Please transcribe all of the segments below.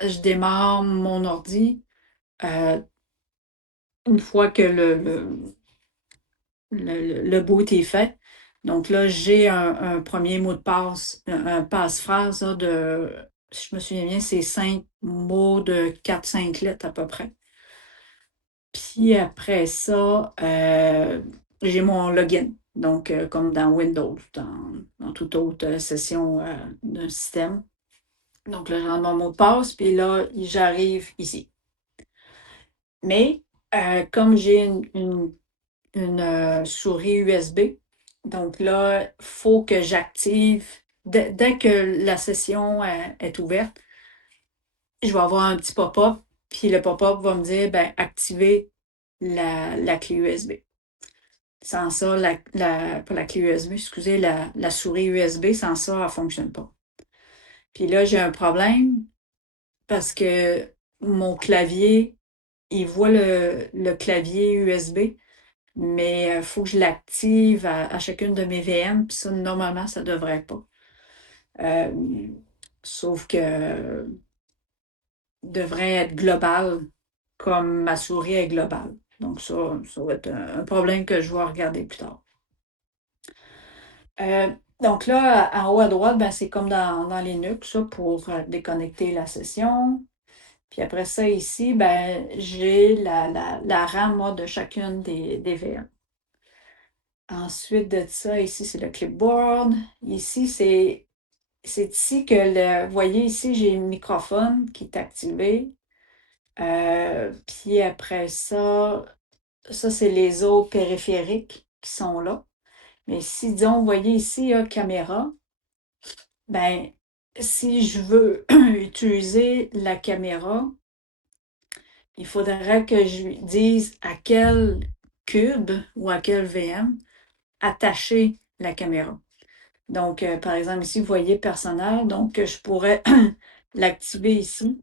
je démarre mon ordi, une fois que le boot est fait. Donc là, j'ai un 1er mot de passe, un passe-phrase là de si je me souviens bien, c'est 5 mots de 4-5 lettres à peu près. Puis après ça, j'ai mon login. Donc, comme dans Windows, dans toute autre session d'un système. Donc là, je rentre mon mot de passe, puis là, j'arrive ici. Mais comme j'ai une souris USB, donc là, il faut que j'active, dès que la session est ouverte, je vais avoir un petit pop-up, puis le pop-up va me dire, ben, activer la clé USB. Sans ça, pas la clé USB, excusez, la souris USB, sans ça, elle ne fonctionne pas. Puis là, j'ai un problème parce que mon clavier, il voit le clavier USB, mais il faut que je l'active à chacune de mes VM, puis ça, normalement, ça ne devrait pas. Euh, Sauf que devrait être global, comme ma souris est globale. Donc ça va être un problème que je vais regarder plus tard. Donc là, en haut à droite, ben, c'est comme dans Linux, ça, pour déconnecter la session. Puis après ça, ici, ben, j'ai la RAM moi, de chacune des VM. Ensuite de ça, ici, c'est le clipboard. Ici, c'est ici que vous voyez ici, j'ai le microphone qui est activé. Puis après ça, c'est les autres périphériques qui sont là. Mais si, disons, vous voyez ici, il y a caméra, ben, si je veux utiliser la caméra, il faudrait que je lui dise à quel cube ou à quel VM attacher la caméra. Donc, par exemple, ici, vous voyez personnel, donc je pourrais l'activer ici.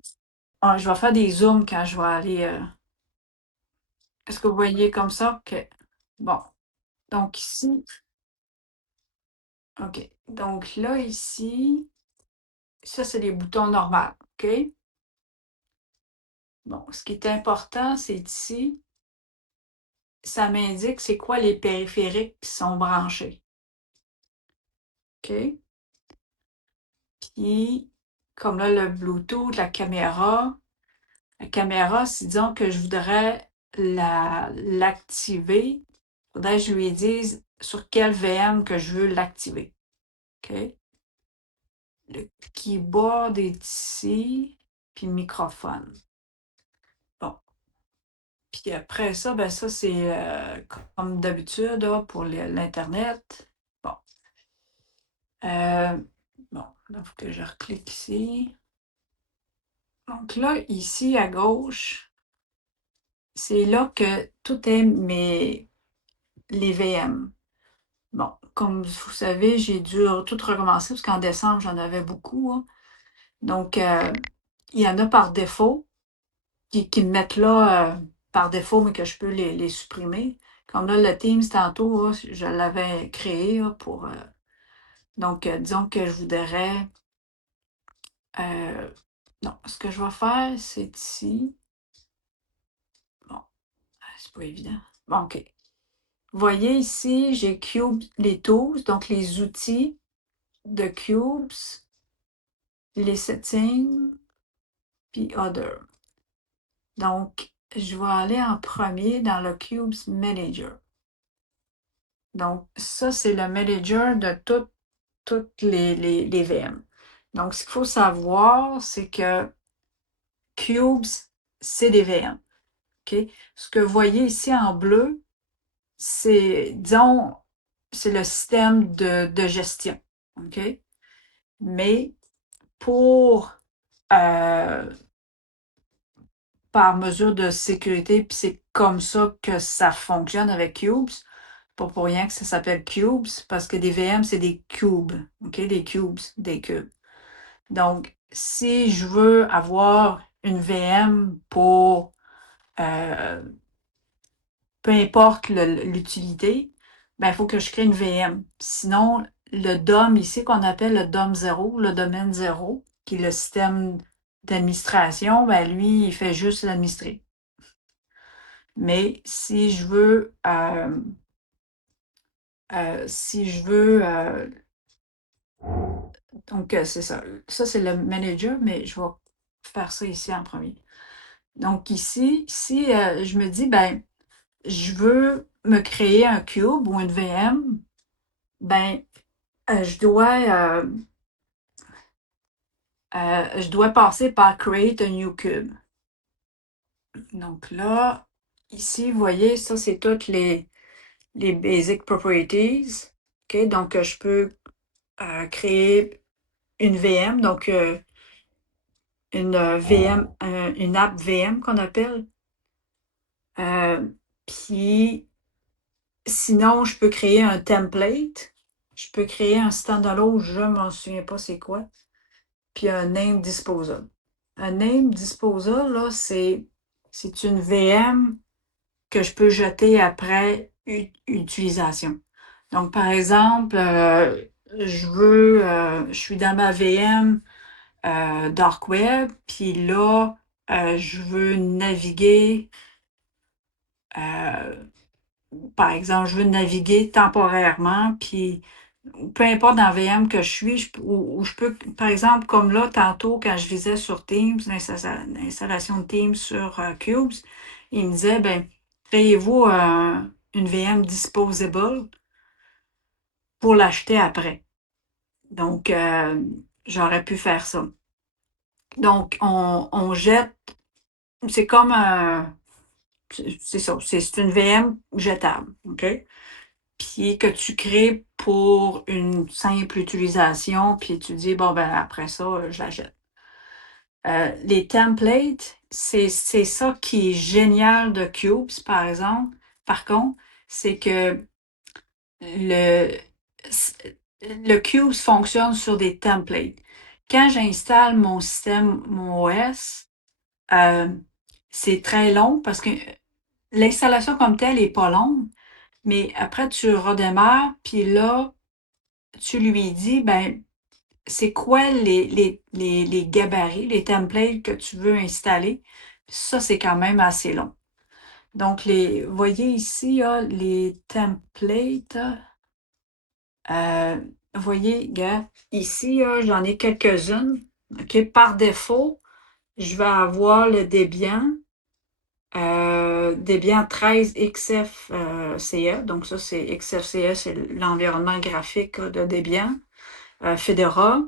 Ah, je vais faire des zooms quand je vais aller. Est-ce que vous voyez comme ça? Que... Bon, donc ici, OK. Donc là, ici, ça, c'est les boutons normaux, OK? Bon, ce qui est important, c'est ici, ça m'indique c'est quoi les périphériques qui sont branchés. OK? Puis, comme là, le Bluetooth, la caméra, si disons que je voudrais l'activer, il faudrait que je lui dise sur quel VM que je veux l'activer. OK? Le keyboard est ici, puis microphone. Bon. Puis après ça, ben ça, c'est comme d'habitude pour l'Internet. Bon. Euh, bon, là, il faut que je reclique ici. Donc là, ici à gauche, c'est là que tout est les VM. Bon, comme vous savez, j'ai dû tout recommencer parce qu'en décembre, j'en avais beaucoup, hein. Donc, il y en a par défaut qui me mettent là par défaut, mais que je peux les supprimer. Comme là, le Teams, tantôt, là, je l'avais créé là, pour. Donc, disons que je voudrais. Non, ce que je vais faire, c'est ici. Bon, c'est pas évident. Bon, OK. Vous voyez ici, j'ai Cube, les tools, donc les outils de Cubes, les settings, puis Other. Donc, je vais aller en premier dans le Cubes Manager. Donc, ça, c'est le manager de toutes les VM. Donc, ce qu'il faut savoir, c'est que Cubes, c'est des VM. OK? Ce que vous voyez ici en bleu, c'est, disons, c'est le système de gestion. OK? Mais pour, par mesure de sécurité, puis c'est comme ça que ça fonctionne avec Cubes, pas pour rien que ça s'appelle Cubes, parce que des VM, c'est des cubes. OK? Des cubes, des cubes. Donc, si je veux avoir une VM pour peu importe l'utilité, ben, il faut que je crée une VM. Sinon, le DOM ici, qu'on appelle le DOM 0, le domaine 0, qui est le système d'administration, ben lui, il fait juste l'administrer. Mais si je veux, donc c'est ça. Ça, c'est le manager, mais je vais faire ça ici en premier. Donc ici, si je me dis, ben, je veux me créer un cube ou une VM, ben, je dois passer par Create a new cube. Donc là, ici, vous voyez, ça, c'est toutes les basic properties. OK? Donc, je peux créer une VM, donc une VM, une app VM qu'on appelle. Puis, sinon, je peux créer un template. Je peux créer un standalone, je ne m'en souviens pas c'est quoi. Puis un name disposal. Un name disposal, là, c'est une VM que je peux jeter après utilisation. Donc, par exemple, je suis dans ma VM Dark Web, puis là, je veux naviguer, euh, par exemple, je veux naviguer temporairement, puis peu importe dans la VM que je suis, ou je peux, par exemple, comme là, tantôt, quand je visais sur Teams, l'installation de Teams sur Cubes, il me disait, ben, créez-vous une VM disposable pour l'acheter après. Donc, j'aurais pu faire ça. Donc, on jette, c'est comme c'est ça, c'est une VM jetable, OK? Puis que tu crées pour une simple utilisation, puis tu dis, bon, ben après ça, je la jette. Les templates, c'est ça qui est génial de Cubes, par exemple. Par contre, c'est que le, le Cubes fonctionne sur des templates. Quand j'installe mon système, mon OS, euh, c'est très long parce que l'installation comme telle n'est pas longue, mais après, tu redémarres, puis là, tu lui dis, ben, c'est quoi les gabarits, les templates que tu veux installer. Ça, c'est quand même assez long. Donc, voyez ici, les templates. Voyez, gars, ici, j'en ai quelques-unes. OK, par défaut, je vais avoir le Debian. Debian 13 XFCE. Donc, ça, c'est XFCE, c'est l'environnement graphique de Debian. Fedora,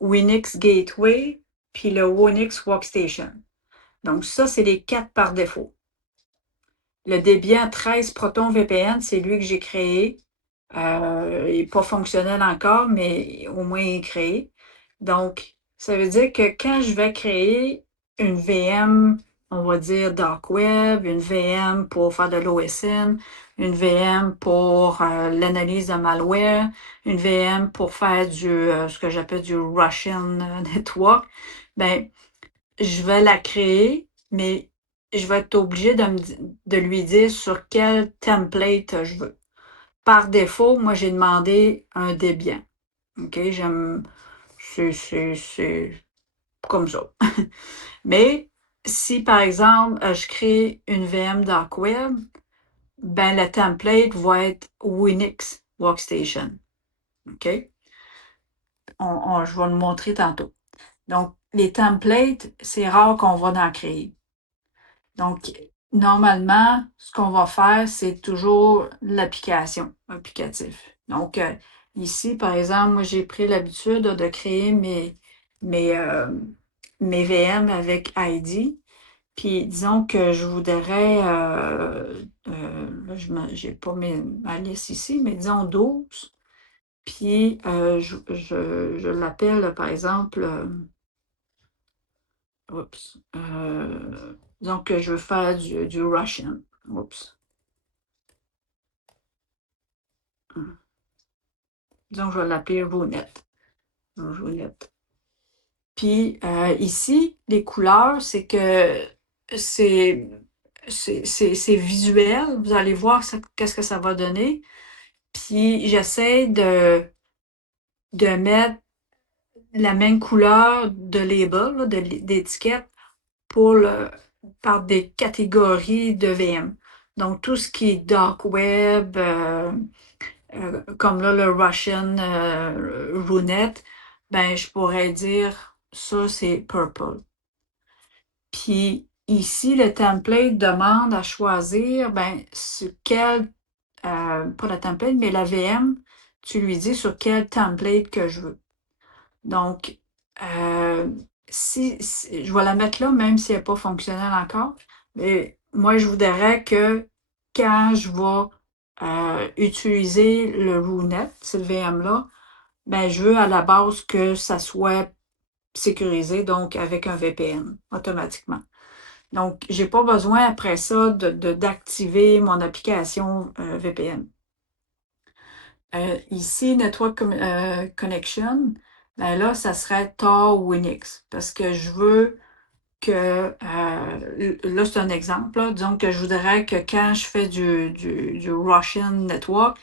Winx Gateway, puis le Winx Workstation. Donc, ça, c'est les 4 par défaut. Le Debian 13 Proton VPN, c'est lui que j'ai créé. Il n'est pas fonctionnel encore, mais au moins il est créé. Donc, ça veut dire que quand je vais créer une VM, on va dire Dark Web, une VM pour faire de l'OSN, une VM pour l'analyse de malware, une VM pour faire ce que j'appelle du Russian Network, ben, je vais la créer, mais je vais être obligé de lui dire sur quel template je veux. Par défaut, moi, j'ai demandé un Debian. OK? C'est comme ça. Mais si, par exemple, je crée une VM Dark Web, ben, le template va être Winx Workstation. OK? Je vais le montrer tantôt. Donc, les templates, c'est rare qu'on va en créer. Donc, normalement, ce qu'on va faire, c'est toujours l'application, applicatif. Donc, ici, par exemple, moi, j'ai pris l'habitude de créer mes, euh, mes VM avec ID. Puis, disons que je voudrais, là, j'ai pas ma liste ici, mais disons 12. Puis, je l'appelle, par exemple, oups, disons que je veux faire du Russian. Oups. Disons, je vais l'appeler Rounette. Rounette. Puis ici, les couleurs, c'est que c'est c'est visuel. Vous allez voir qu'est-ce que ça va donner. Puis j'essaie de mettre la même couleur de label, là, d'étiquette par des catégories de VM. Donc, tout ce qui est dark web, comme là, le Russian Roulette, ben, je pourrais dire ça, c'est purple. Puis ici, le template demande à choisir, ben, sur quel, pas la template, mais la VM, tu lui dis sur quel template que je veux. Donc, euh, si je vais la mettre là, même si elle n'est pas fonctionnelle encore, mais moi, je voudrais que quand je vais utiliser le RUNET, cette VM-là, ben, je veux à la base que ça soit sécurisé, donc avec un VPN automatiquement. Donc, j'ai pas besoin après ça d'activer mon application VPN. Ici, Connection, ben là, ça serait Tor Winix parce que je veux que, là, c'est un exemple, là, disons que je voudrais que quand je fais du Russian Network,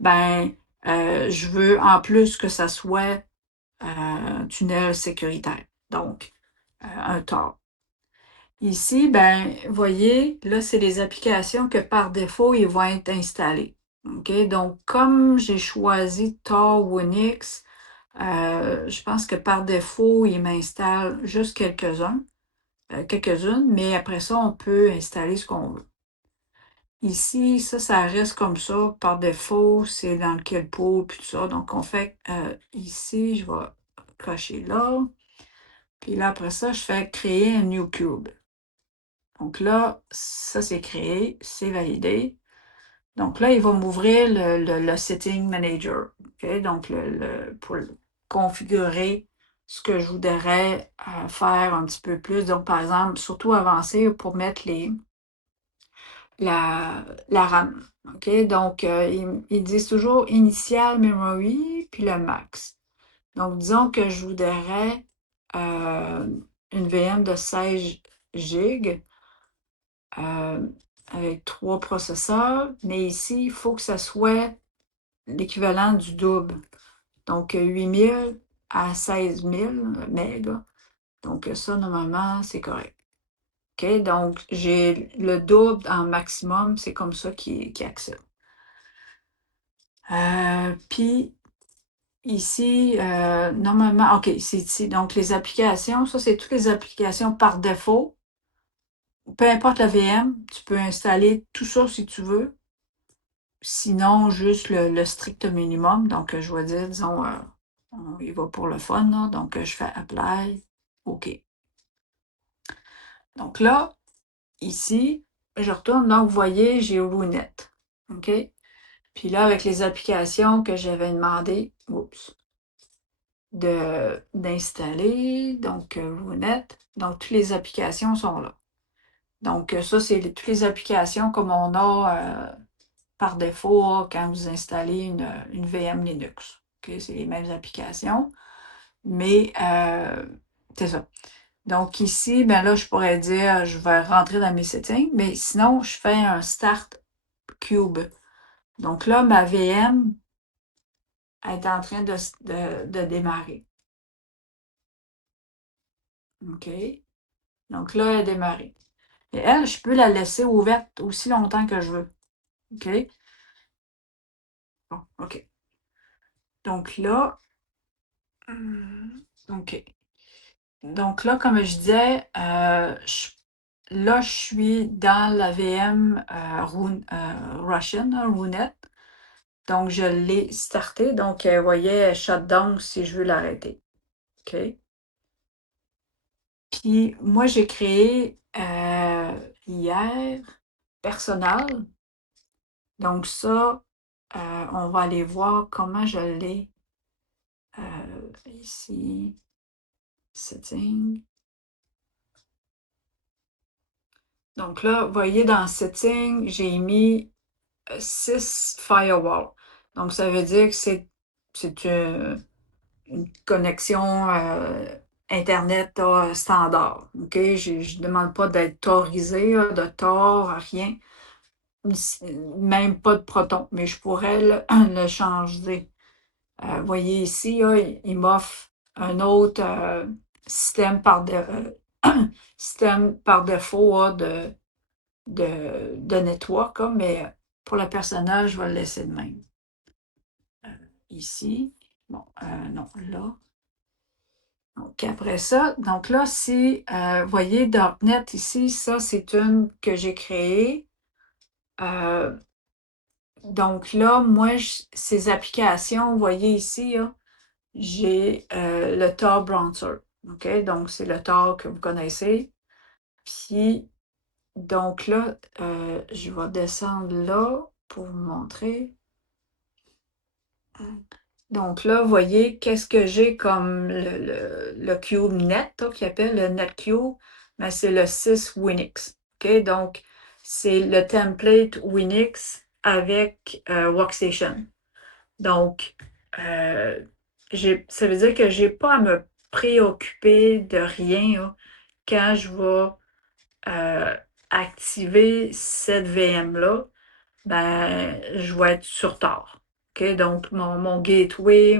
ben, je veux en plus que ça soit tunnel sécuritaire, donc un Tor. Ici, ben, voyez, là, c'est les applications que par défaut, ils vont être installées. OK? Donc, comme j'ai choisi Tor Winix, je pense que par défaut, il m'installe juste quelques-unes, mais après ça, on peut installer ce qu'on veut. Ici, ça reste comme ça. Par défaut, c'est dans le kill pool, puis tout ça. Donc, on fait ici, je vais cocher là. Puis là, après ça, je fais créer un new cube. Donc là, ça c'est créé, c'est validé. Donc là, il va m'ouvrir le Setting Manager. OK? Donc, pour configurer ce que je voudrais faire un petit peu plus. Donc, par exemple, surtout avancer pour mettre la RAM. OK? Donc, ils disent toujours Initial Memory, puis le max. Donc, disons que je voudrais une VM de 16 GB. euh, avec 3 processeurs, mais ici, il faut que ça soit l'équivalent du double. Donc, 8000 à 16 000 mégas. Donc, ça, normalement, c'est correct. OK? Donc, j'ai le double en maximum, c'est comme ça qu'il accepte. Puis, ici, normalement, OK, c'est ici. Donc, les applications, ça, c'est toutes les applications par défaut. Peu importe la VM, tu peux installer tout ça si tu veux. Sinon, juste le strict minimum. Donc, je vais dire, disons, on y va pour le fun, là. Donc, je fais Apply, OK. Donc là, ici, je retourne. Donc, vous voyez, j'ai Runet. OK? Puis là, avec les applications que j'avais demandé, oups, d'installer, donc Runet. Donc, toutes les applications sont là. Donc, ça, c'est toutes les applications comme on a par défaut quand vous installez une VM Linux. Okay? C'est les mêmes applications, mais c'est ça. Donc ici, ben là, je pourrais dire, je vais rentrer dans mes settings, mais sinon, je fais un Start Cube. Donc là, ma VM est en train de démarrer. OK? Donc là, elle a démarré. Et elle, je peux la laisser ouverte aussi longtemps que je veux. OK? Bon, OK. Donc là, OK. Donc là, comme je disais, là, je suis dans la VM Russian, Runet. Donc, je l'ai starté. Donc, vous voyez, shutdown si je veux l'arrêter. OK? Puis, moi, j'ai créé hier Personal. Donc, ça, on va aller voir comment je l'ai ici. Setting. Donc là, vous voyez, dans Setting, j'ai mis 6 firewall. Donc, ça veut dire que c'est une connexion Internet standard. OK? Je ne demande pas d'être torisé, de Tor, rien. Même pas de Proton, mais je pourrais le changer. Vous voyez ici, là, il m'offre un autre système système par défaut de network, hein, mais pour le personnage, je vais le laisser de même. Ici. Bon, non, là. Donc, après ça, donc là, si, vous voyez, .NET ici, ça, c'est une que j'ai créée. Donc là, moi, ces applications, vous voyez ici, j'ai le Tor Browser. OK? Donc, c'est le Tor que vous connaissez. Puis, donc là, je vais descendre là pour vous montrer. Donc là, vous voyez, qu'est-ce que j'ai comme le Cube Net, qui appelle le NetCube? Ben, c'est le 6 Winx. OK? Donc, c'est le template Winx avec Workstation. Donc, ça veut dire que je n'ai pas à me préoccuper de rien là, quand je vais activer cette VM-là. Ben, je vais être sur tard. OK? Donc, mon gateway,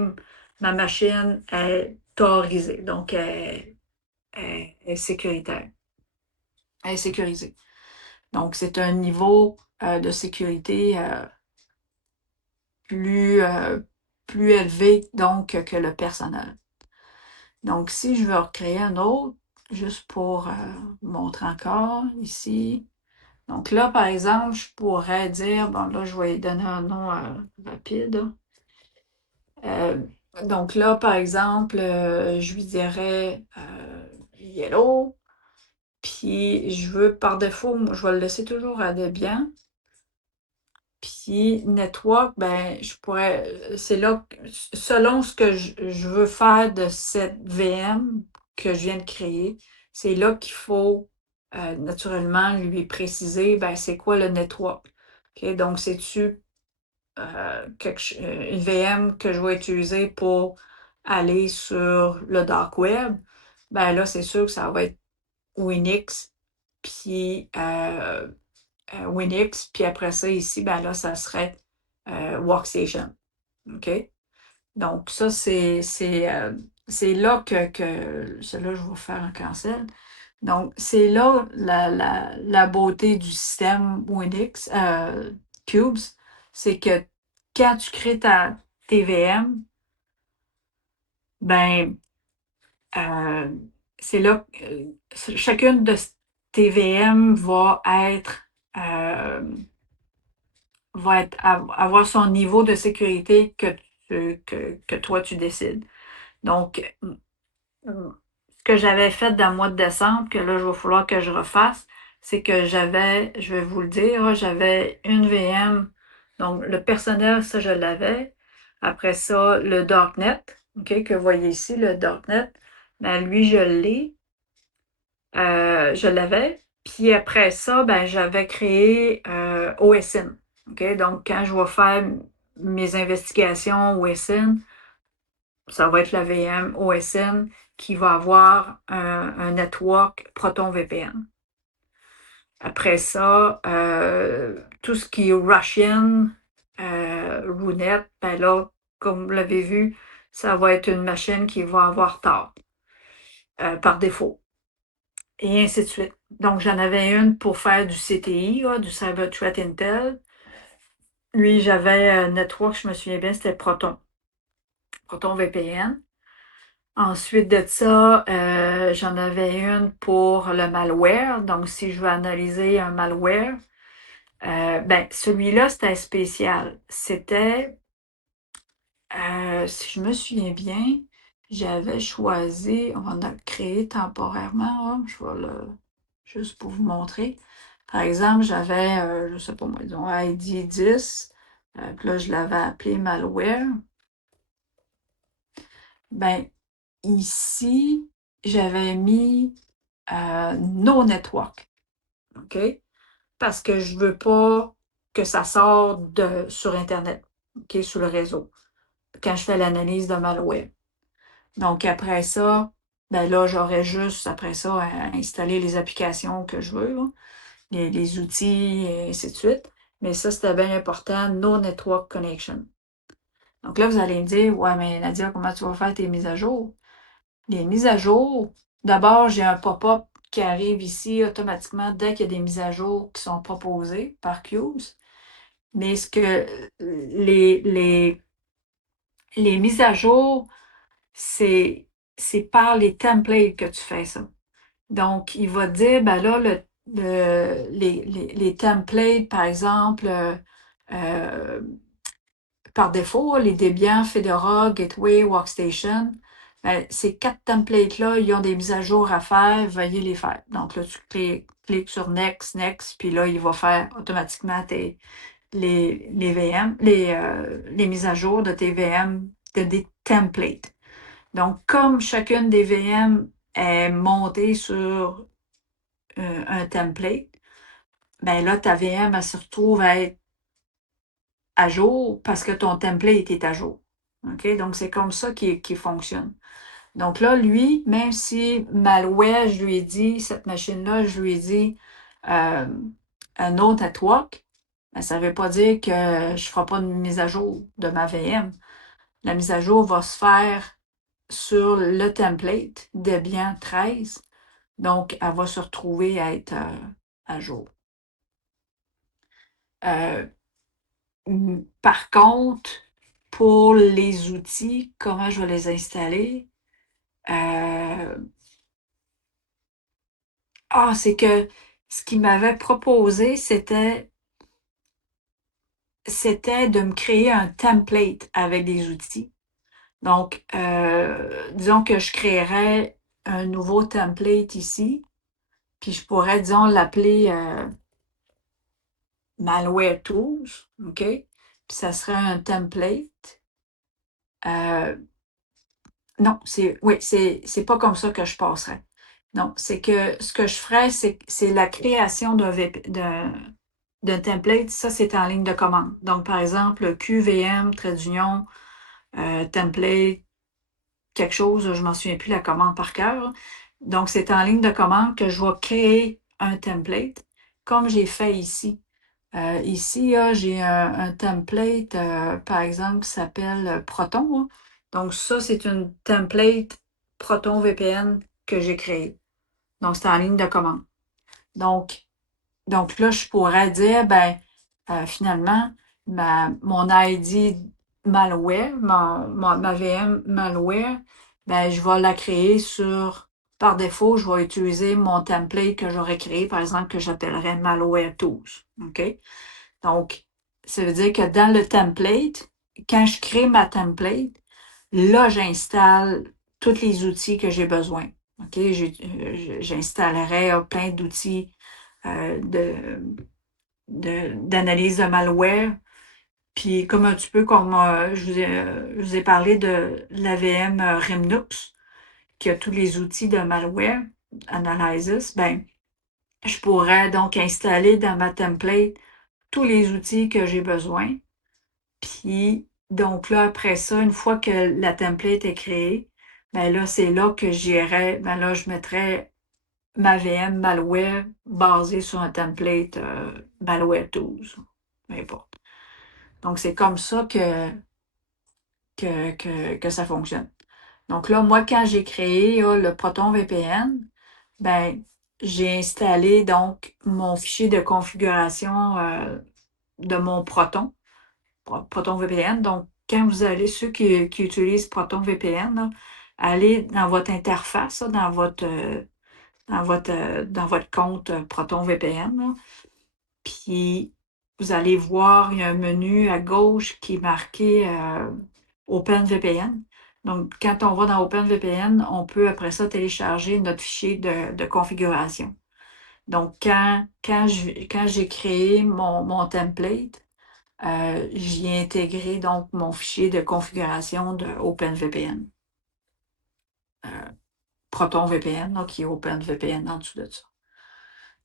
ma machine est torisée. Donc, elle est sécuritaire. Elle est sécurisée. Donc, c'est un niveau de sécurité plus élevé donc, que le personnel. Donc, si je veux recréer un autre, juste pour vous montrer encore ici. Donc là, par exemple, je pourrais dire, bon là, je vais lui donner un nom rapide. Euh, donc là, par exemple, je lui dirais Yellow. Puis je veux par défaut, moi, je vais le laisser toujours à Debian. Puis Network, ben, je pourrais, c'est là, selon ce que je veux faire de cette VM que je viens de créer, c'est là qu'il faut naturellement lui préciser, ben, c'est quoi le network. OK? Donc, c'est-tu une VM que je vais utiliser pour aller sur le dark web? Ben là, c'est sûr que ça va être Winx, puis Winx, puis après ça, ici, ben là, ça serait Workstation. OK? Donc, ça, c'est là que celui-là, je vais faire un cancel. Donc, c'est là la beauté du système Winx Cubes, c'est que quand tu crées ta TVM, ben, euh, c'est là que chacune de tes VM avoir son niveau de sécurité que toi tu décides. Donc, ce que j'avais fait dans le mois de décembre, que là, il va falloir que je refasse, c'est que je vais vous le dire, j'avais une VM. Donc, le personnel, ça, je l'avais. Après ça, le .NET, OK, que vous voyez ici, le .NET, ben, lui, je l'ai. Je l'avais. Puis après ça, ben, j'avais créé OSN. OK? Donc, quand je vais faire mes investigations OSN, ça va être la VM OSN qui va avoir un network Proton VPN. Après ça, tout ce qui est Russian, Runet, ben là, comme vous l'avez vu, ça va être une machine qui va avoir tort par défaut. Et ainsi de suite. Donc, j'en avais une pour faire du CTI, là, du Cyber Threat Intel. Lui, j'avais Network, je me souviens bien, c'était Proton. Proton VPN. Ensuite de ça, j'en avais une pour le malware. Donc, si je veux analyser un malware, ben, celui-là, c'était spécial. C'était, si je me souviens bien, j'avais choisi, on va le créer temporairement, hein, je vais juste pour vous montrer. Par exemple, j'avais, je ne sais pas moi, disons ID 10, puis là, je l'avais appelé malware. Ben, ici, j'avais mis no network, OK? Parce que je ne veux pas que ça sorte sur Internet, OK, sur le réseau, quand je fais l'analyse de malware. Donc, après ça, ben là, j'aurais juste, après ça, à installer les applications que je veux, là, les outils, et ainsi de suite. Mais ça, c'était bien important, no network connection. Donc là, vous allez me dire, ouais, mais Nadia, comment tu vas faire tes mises à jour? Les mises à jour, d'abord, j'ai un pop-up qui arrive ici automatiquement dès qu'il y a des mises à jour qui sont proposées par Q's. Mais ce que les mises à jour, c'est par les templates que tu fais ça. Donc, il va te dire, ben là, les templates, par exemple, euh, par défaut, les Debian, Fedora, Gateway, Workstation, ben, ces 4 templates-là, ils ont des mises à jour à faire, veuillez les faire. Donc là, tu cliques sur Next, Next, puis là, il va faire automatiquement les VM, les mises à jour de tes VM, des templates. Donc, comme chacune des VM est montée sur un template, ben là, ta VM, elle se retrouve à être à jour parce que ton template est à jour. OK? Donc, c'est comme ça qu'il fonctionne. Donc là, lui, même si malware, je lui ai dit, cette machine-là, je lui ai dit un autre network, ben, ça ne veut pas dire que je ne ferai pas de mise à jour de ma VM. La mise à jour va se faire sur le template Debian 13. Donc, elle va se retrouver à être à jour. Euh, Par contre, pour les outils, comment je vais les installer? Euh, c'est que ce qu'il m'avait proposé, c'était de me créer un template avec des outils. Donc, disons que je créerais un nouveau template ici, puis je pourrais, disons, l'appeler Malware Tools, OK? Puis ça serait un template. Euh, non, c'est pas comme ça que je passerais. Non, c'est que ce que je ferais, c'est la création d'un template. Ça, c'est en ligne de commande. Donc, par exemple, QVM, trait d'union, template, quelque chose, je ne m'en souviens plus la commande par cœur. Donc, c'est en ligne de commande que je vais créer un template, comme j'ai fait ici. Ici, j'ai un template, par exemple, qui s'appelle Proton, hein. Donc, ça, c'est une template Proton VPN que j'ai créée. Donc, c'est en ligne de commande. Donc, là, je pourrais dire, ben, finalement, mon ID malware, ma VM malware, ben, je vais la créer par défaut, je vais utiliser mon template que j'aurais créé, par exemple, que j'appellerais malware tools. OK? Donc, ça veut dire que dans le template, quand je crée ma template, là, j'installe tous les outils que j'ai besoin. OK? J'installerai plein d'outils d'analyse de malware. Puis comme un petit peu comme je vous ai parlé de l'AVM Remnux, qui a tous les outils de malware analysis, ben, je pourrais donc installer dans ma template tous les outils que j'ai besoin. Puis donc là, après ça, une fois que la template est créée, ben là, c'est là que j'irai, ben là, je mettrai ma VM malware basée sur un template malware 12. Peu importe. Donc, c'est comme ça que ça fonctionne. Donc là, moi, quand j'ai créé le Proton VPN, ben, j'ai installé donc mon fichier de configuration de mon Proton VPN. Donc, quand vous allez, ceux qui utilisent Proton VPN, là, allez dans votre interface, là, dans votre compte Proton VPN, là, puis vous allez voir, il y a un menu à gauche qui est marqué OpenVPN. Donc, quand on va dans OpenVPN, on peut après ça télécharger notre fichier de configuration. Donc, quand j'ai créé mon template, j'y ai intégré donc mon fichier de configuration de OpenVPN. ProtonVPN, là, qui est OpenVPN en dessous de ça.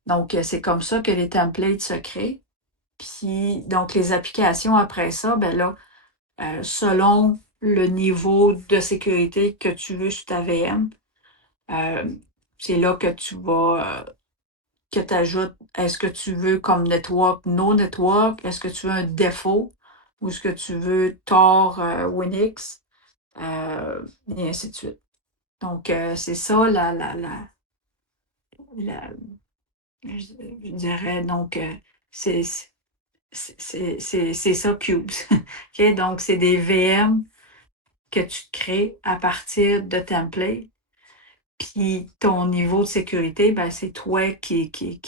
Donc, c'est comme ça que les templates se créent. Puis, donc, les applications après ça, ben là, selon le niveau de sécurité que tu veux sur ta VM, euh, c'est là que tu vas, que tu ajoutes, est-ce que tu veux comme network, no network, est-ce que tu veux un défaut, ou est-ce que tu veux Tor Winx, et ainsi de suite. Donc, c'est ça la je dirais donc, c'est c'est ça Cubes. OK? Donc, c'est des VM que tu crées à partir de templates, puis ton niveau de sécurité, ben, c'est toi qui, qui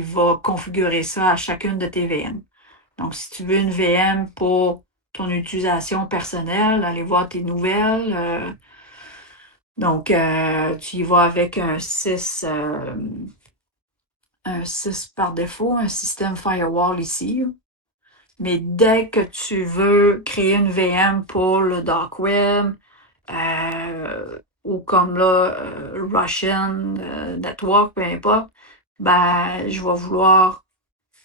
va configurer ça à chacune de tes VM. Donc, si tu veux une VM pour ton utilisation personnelle, aller voir tes nouvelles, donc tu y vas avec un 6 par défaut, un système firewall ici. Mais dès que tu veux créer une VM pour le dark web, ou comme là, Russian Network, peu importe, ben, je vais vouloir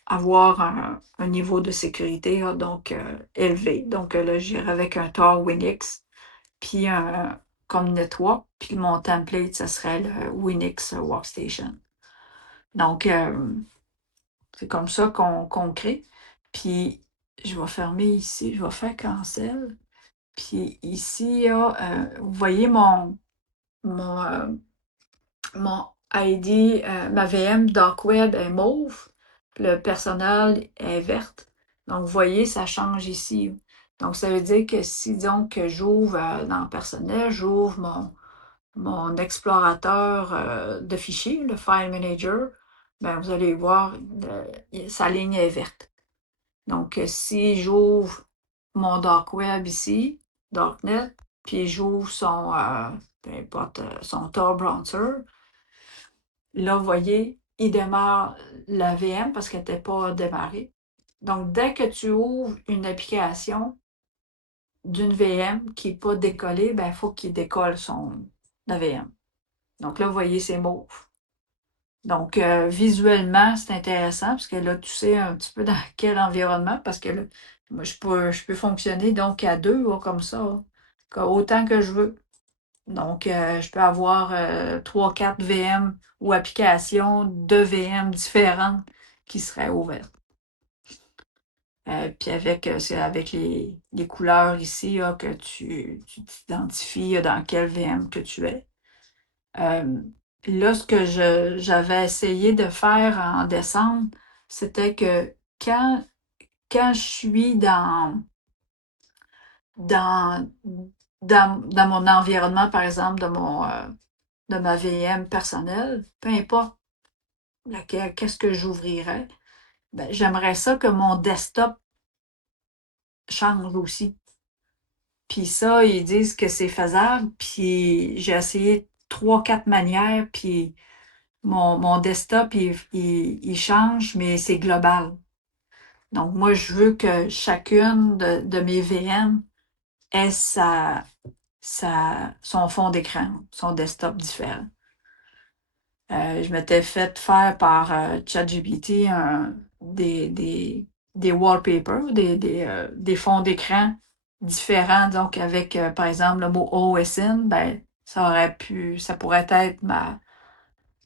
avoir un niveau de sécurité là, donc élevé. Donc là, j'irai avec un Tor Winx, puis un comme network, puis mon template, ce serait le Winx Workstation. Donc, c'est comme ça qu'on crée. Puis, je vais fermer ici, je vais faire cancel. Puis ici, vous voyez mon, euh, mon ID, ma VM Dark Web est mauve, puis le personnel est verte. Donc, vous voyez, ça change ici. Donc, ça veut dire que si, donc, que j'ouvre dans personnel, j'ouvre mon explorateur de fichiers, le File Manager, ben, vous allez voir, sa ligne est verte. Donc, si j'ouvre mon dark web ici, darknet, puis j'ouvre son, peu importe, son Tor browser, là, vous voyez, il démarre la VM parce qu'elle n'était pas démarrée. Donc, dès que tu ouvres une application d'une VM qui n'est pas décollée, ben, il faut qu'il décolle la VM. Donc là, vous voyez, c'est mauve. Donc, visuellement, c'est intéressant parce que là, tu sais un petit peu dans quel environnement, parce que là, moi, je peux fonctionner donc à deux, là, comme ça, là, autant que je veux. Donc, je peux avoir 3-4 VM ou applications de VM différentes qui seraient ouvertes. Puis avec, c'est avec les couleurs ici là, que tu t'identifies dans quelle VM que tu es. Là, ce que j'avais essayé de faire en décembre, c'était que quand je suis dans, dans mon environnement, par exemple, de ma VM personnelle, peu importe laquelle, qu'est-ce que j'ouvrirais, ben, j'aimerais ça que mon desktop change aussi. Puis ça, ils disent que c'est faisable, puis j'ai essayé 3-4 manières, puis mon desktop, il change, mais c'est global. Donc, moi, je veux que chacune de mes VM ait son fond d'écran, son desktop différent. Je m'étais fait faire par ChatGPT des wallpapers, des fonds d'écran différents. Donc, avec, par exemple, le mot OSN, ben, ça pourrait être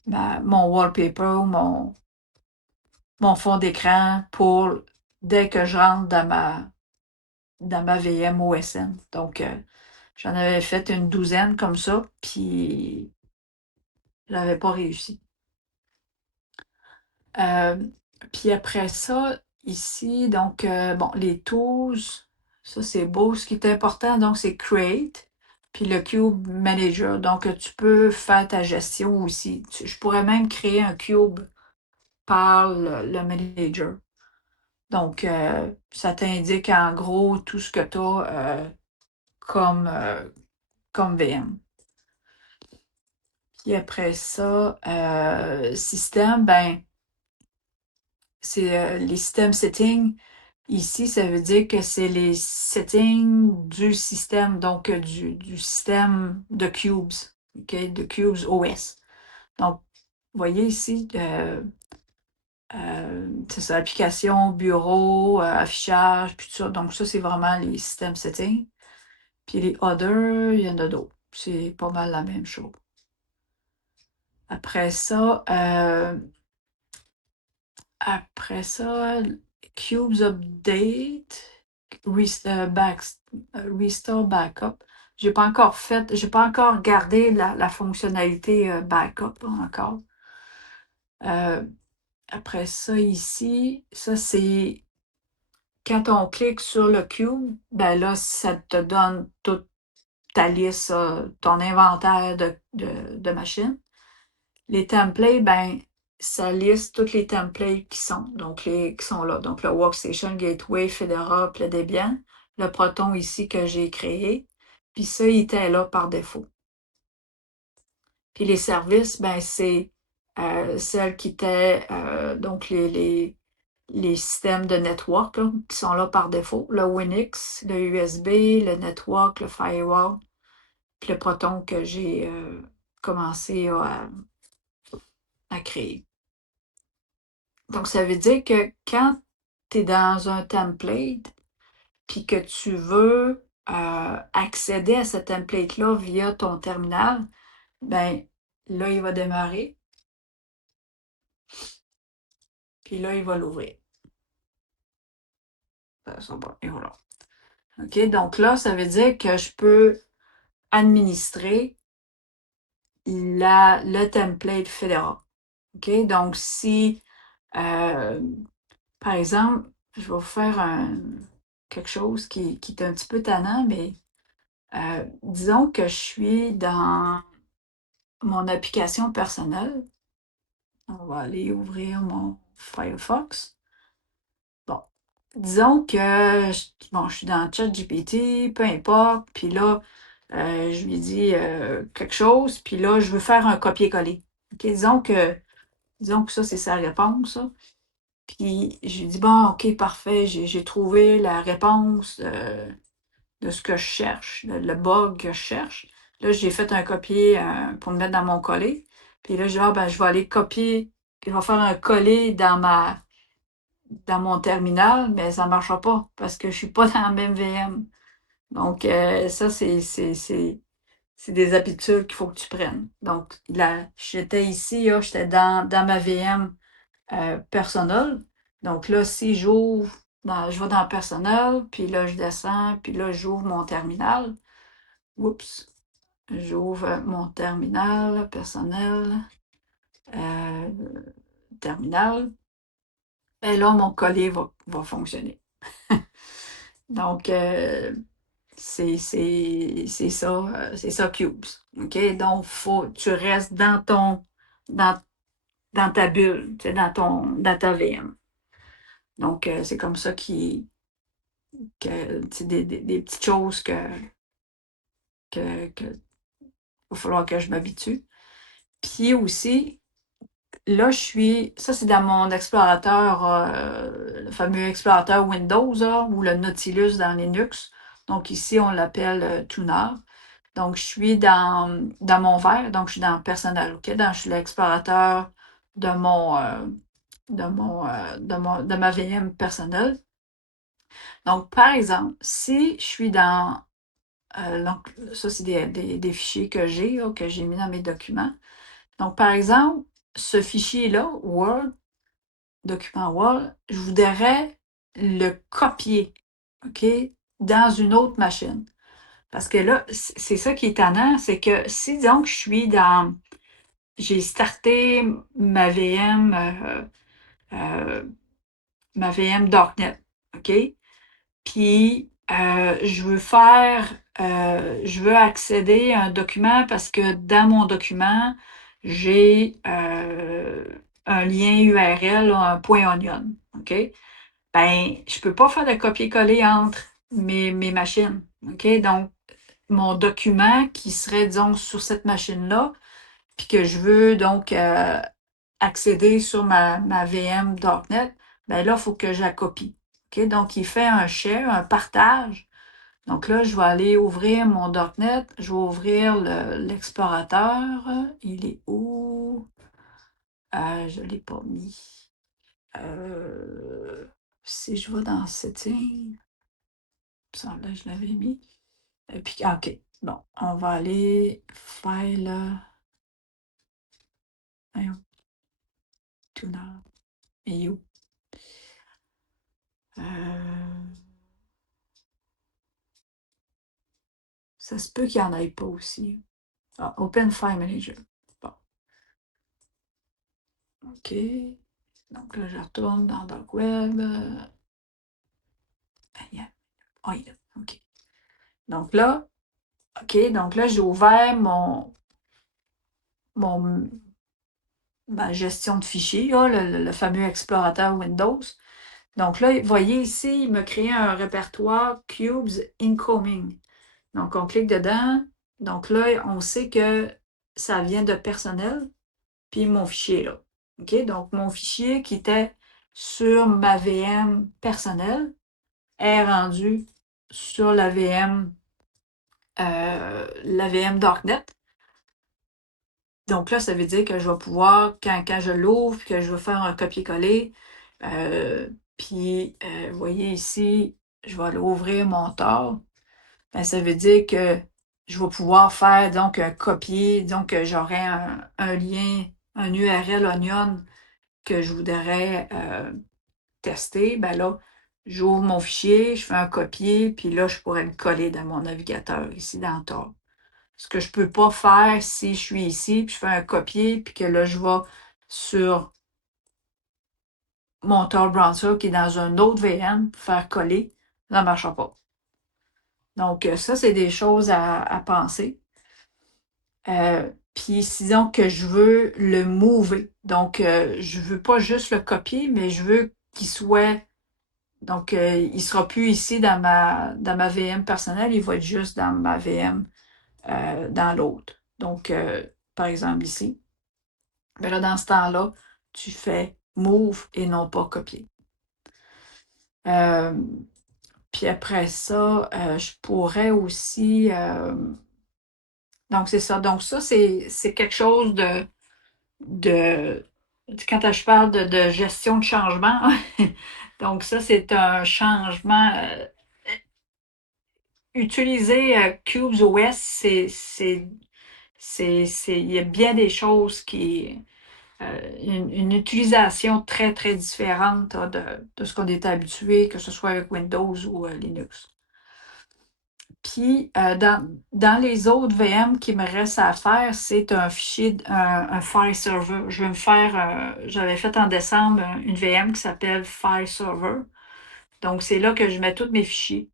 mon wallpaper ou mon fond d'écran pour dès que je rentre dans ma VM OSN. Donc, j'en avais fait une douzaine comme ça, puis j'avais pas réussi. Euh, Puis après ça, ici, donc, bon, les tools, ça c'est beau. Ce qui est important, donc, c'est Create, puis le Cube Manager. Donc, tu peux faire ta gestion aussi. Je pourrais même créer un cube par le manager. Donc, ça t'indique en gros tout ce que tu as comme, comme VM. Puis après ça, système, ben, c'est les systèmes settings. Ici, ça veut dire que c'est les settings du système, donc du système de Cubes, OK, de Cubes OS. Donc, vous voyez ici, c'est ça, application, bureau, affichage, puis tout ça. Donc, ça, c'est vraiment les systèmes settings. Puis les other, il y en a d'autres. C'est pas mal la même chose. Après ça, Cubes Update, Restore Backup. j'ai pas encore j'ai pas encore gardé la fonctionnalité backup encore. Euh, Après ça, ici, ça c'est quand on clique sur le cube, ben là, ça te donne toute ta liste, ton inventaire de machines. Les templates, ben, ça liste tous les templates qui sont là. Donc, le Workstation, Gateway, Fedora, puis le Debian, le Proton ici que j'ai créé. Puis ça, il était là par défaut. Puis les services, ben, c'est celles qui étaient, donc les systèmes de network là, qui sont là par défaut. Le Winx, le USB, le network, le firewall, puis le Proton que j'ai commencé à créer. Donc, ça veut dire que quand tu es dans un template, puis que tu veux accéder à ce template-là via ton terminal, ben là, il va démarrer, puis là, il va l'ouvrir. Et voilà. OK, donc là, ça veut dire que je peux administrer le template Fedora. OK, donc si, par exemple, je vais vous faire quelque chose qui est un petit peu tannant, mais disons que je suis dans mon application personnelle. On va aller ouvrir mon Firefox. Bon, disons que je suis dans ChatGPT, peu importe, puis là, je lui dis quelque chose, puis là, je veux faire un copier-coller. OK, disons que ça, c'est sa réponse, ça. Puis je lui dis, bon, OK, parfait, j'ai trouvé la réponse de ce que je cherche, le bug que je cherche. Là, j'ai fait un copier pour me mettre dans mon coller. Puis là, je dis, ah, ben, je vais aller copier, je vais faire un coller dans mon terminal, mais ça ne marchera pas parce que je ne suis pas dans la même VM. Donc, ça, c'est des habitudes qu'il faut que tu prennes. Donc, là, j'étais ici, là, j'étais dans ma VM personnelle. Donc là, si j'ouvre, je vais dans personnel, puis là, je descends, puis là, j'ouvre mon terminal. Oups, j'ouvre mon terminal personnel, euh, terminal. Et là, mon collier va fonctionner. Donc, c'est ça Cubes. OK? Donc, tu restes dans, dans ta bulle, tu sais, dans ta VM. Donc, c'est comme ça tu sais, des petites choses que va falloir que je m'habitue. Puis aussi, là, ça c'est dans mon explorateur, le fameux explorateur Windows, là, ou le Nautilus dans Linux. Donc ici, on l'appelle Tuner. Donc, je suis dans mon verre, donc je suis dans personnel, OK? Donc, je suis l'explorateur de de ma VM personnelle. Donc, par exemple, si je suis donc, ça, c'est des fichiers que j'ai mis dans mes documents. Donc, par exemple, ce fichier-là, Word, document Word, je voudrais le copier, OK, dans une autre machine. Parce que là, c'est ça qui est étonnant, c'est que si, donc, j'ai starté euh, ma VM .NET, OK? Puis, je veux accéder à un document parce que dans mon document, j'ai un lien URL, un point onion. OK? Ben, je ne peux pas faire de copier-coller entre mes machines. OK? Donc, mon document qui serait, disons, sur cette machine-là, puis que je veux donc accéder sur ma VM .NET, ben là, il faut que je la copie. OK? Donc, il fait un share, un partage. Donc là, je vais aller ouvrir mon .NET. Je vais ouvrir l'explorateur. Il est où? Je ne l'ai pas mis. Si je vais dans Settings, ça, là, je l'avais mis. Et puis, OK. Bon, on va aller File. Voyons, Tuner. Et où? Ça se peut qu'il n'y en ait pas aussi. Ah, Open File Manager. Bon, OK. Donc là, je retourne dans Dark Web. Ah, il est là. OK. Donc là, OK, donc là, j'ai ouvert ma gestion de fichiers, là, le fameux explorateur Windows. Donc là, vous voyez ici, il m'a créé un répertoire Cubes Incoming. Donc, on clique dedans. Donc là, on sait que ça vient de personnel, puis mon fichier est là. OK? Donc, mon fichier qui était sur ma VM personnelle est rendu sur la VM Darknet. Donc là, ça veut dire que je vais pouvoir, quand je l'ouvre, que je veux faire un copier-coller, puis, vous voyez ici, je vais aller ouvrir mon Tor. Ben, ça veut dire que je vais pouvoir faire donc un copier, donc j'aurai un lien, un URL Onion que je voudrais tester. Ben là, j'ouvre mon fichier, je fais un copier, puis là, je pourrais le coller dans mon navigateur ici dans Tor. Ce que je ne peux pas faire si je suis ici, puis je fais un copier, puis que là, je vais sur mon Tor browser qui est dans un autre VM pour faire coller, ça ne marchera pas. Donc, ça, c'est des choses à penser. Puis, disons que je veux le mover. Donc, je ne veux pas juste le copier, mais je veux qu'il soit. Donc, il ne sera plus ici dans ma VM personnelle, il va être juste dans ma VM dans l'autre. Donc, par exemple, ici. Mais là, dans ce temps-là, tu fais move et non pas copier. Puis après ça, je pourrais aussi. Donc, c'est ça. Donc, ça, c'est quelque chose de quand je parle de gestion de changement. Donc, ça, c'est un changement. Utiliser CubesOS, il y a bien des choses qui. Une utilisation très, très différente là, de ce qu'on est habitué, que ce soit avec Windows ou Linux. Puis, dans les autres VM qui me restent à faire, c'est un fichier, un file server. Je vais me faire, j'avais fait en décembre une VM qui s'appelle file server. Donc, c'est là que je mets tous mes fichiers.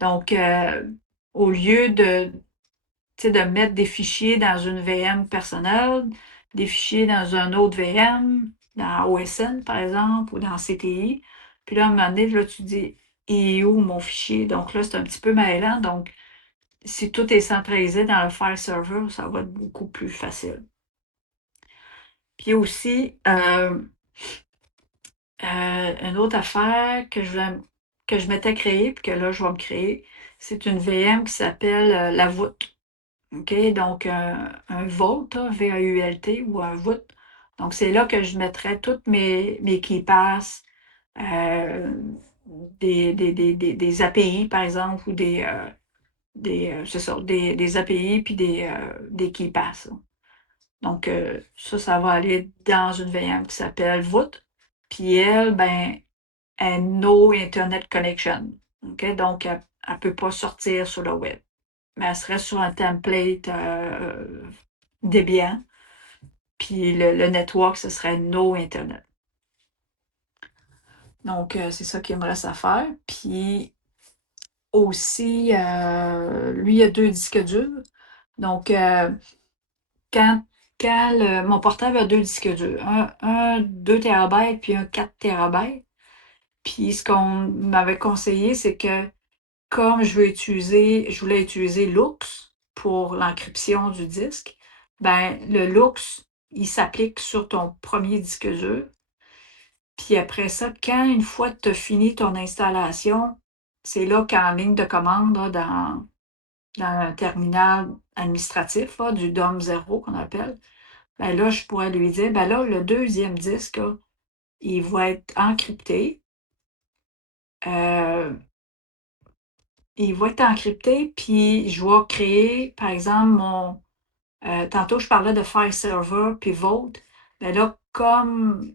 Donc, au lieu de mettre des fichiers dans une VM personnelle, des fichiers dans un autre VM, dans OSN par exemple, ou dans CTI. Puis là, à un moment donné, là, tu dis, il est où mon fichier? Donc là, c'est un petit peu mêlant. Donc, si tout est centralisé dans le file server, ça va être beaucoup plus facile. Puis aussi, une autre affaire que je m'étais créée, puis que là, je vais me créer, c'est une VM qui s'appelle la voûte. OK? Donc, un vault, V-A-U-L-T ou un voûte. Donc, c'est là que je mettrais toutes mes KeePass, euh, des API, par exemple, ou c'est ça, des API puis des KeePass. Donc, ça va aller dans une VM qui s'appelle Voot. Puis elle, ben, elle no Internet Connection. OK? Donc, elle ne peut pas sortir sur le web. Mais elle serait sur un template Debian. Puis le network, ce serait no Internet. Donc, c'est ça qu'il me reste à faire. Puis aussi, lui, il a 2 disques durs. Donc, quand, mon portable a 2 disques durs, un 2 TB puis un 4 TB. Puis ce qu'on m'avait conseillé, c'est que comme je voulais utiliser Lux pour l'encryption du disque, ben le Lux, il s'applique sur ton premier disque dur. Puis après ça, une fois que tu as fini ton installation, c'est là qu'en ligne de commande, là, dans un terminal administratif, là, du DOM0 qu'on appelle, ben là, je pourrais lui dire, ben là, le deuxième disque, là, il va être encrypté. Euh, il va être encrypté, puis je vais créer, par exemple, tantôt, je parlais de File Server puis Vault. Ben là, comme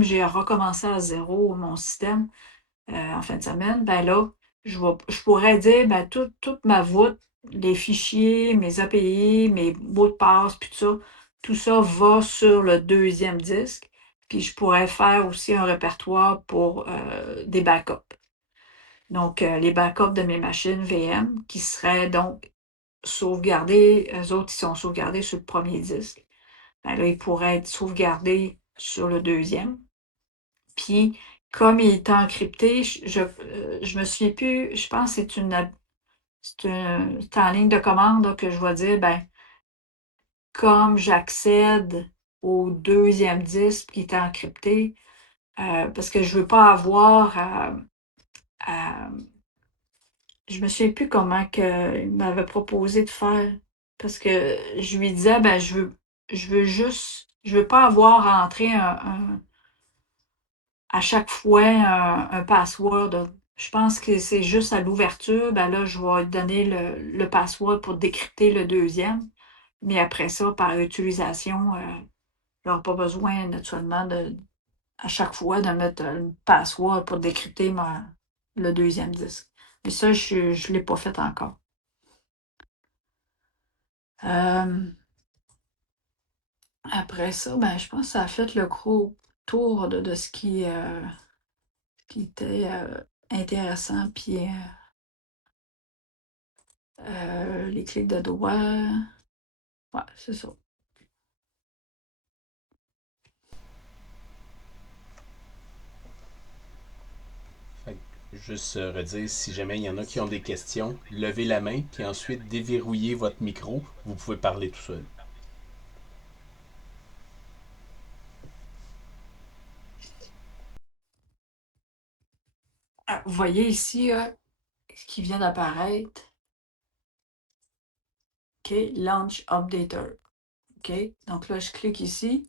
j'ai recommencé à zéro mon système en fin de semaine, ben là, je pourrais dire, ben, toute ma voûte, les fichiers, mes API, mes mots de passe, puis tout ça va sur le deuxième disque. Puis je pourrais faire aussi un répertoire pour des backups. Donc, les backups de mes machines VM qui seraient donc sauvegardés, eux autres, ils sont sauvegardés sur le premier disque. Ben là, ils pourraient être sauvegardés sur le deuxième. Puis, comme il est encrypté, je me souviens plus, je pense que c'est en ligne de commande là, que je vais dire, ben, comme j'accède au deuxième disque qui est encrypté, parce que je veux pas avoir à je me souviens plus comment que il m'avait proposé de faire. Parce que je lui disais, ben, je veux pas avoir à entrer à chaque fois un password. Je pense que c'est juste à l'ouverture, ben là, je vais donner le password pour décrypter le deuxième. Mais après ça, par utilisation, j'aurai pas besoin naturellement à chaque fois de mettre un password pour décrypter le deuxième disque. Mais ça, je ne l'ai pas fait encore. Après ça, ben, je pense que ça a fait le gros tour de ce qui était intéressant. Puis les clics de doigts. Ouais, c'est ça. Fait que juste redire, si jamais il y en a qui ont des questions, levez la main, puis ensuite déverrouillez votre micro. Vous pouvez parler tout seul. Ah, vous voyez ici ce qui vient d'apparaître. OK, Launch Updater. OK, donc là, je clique ici.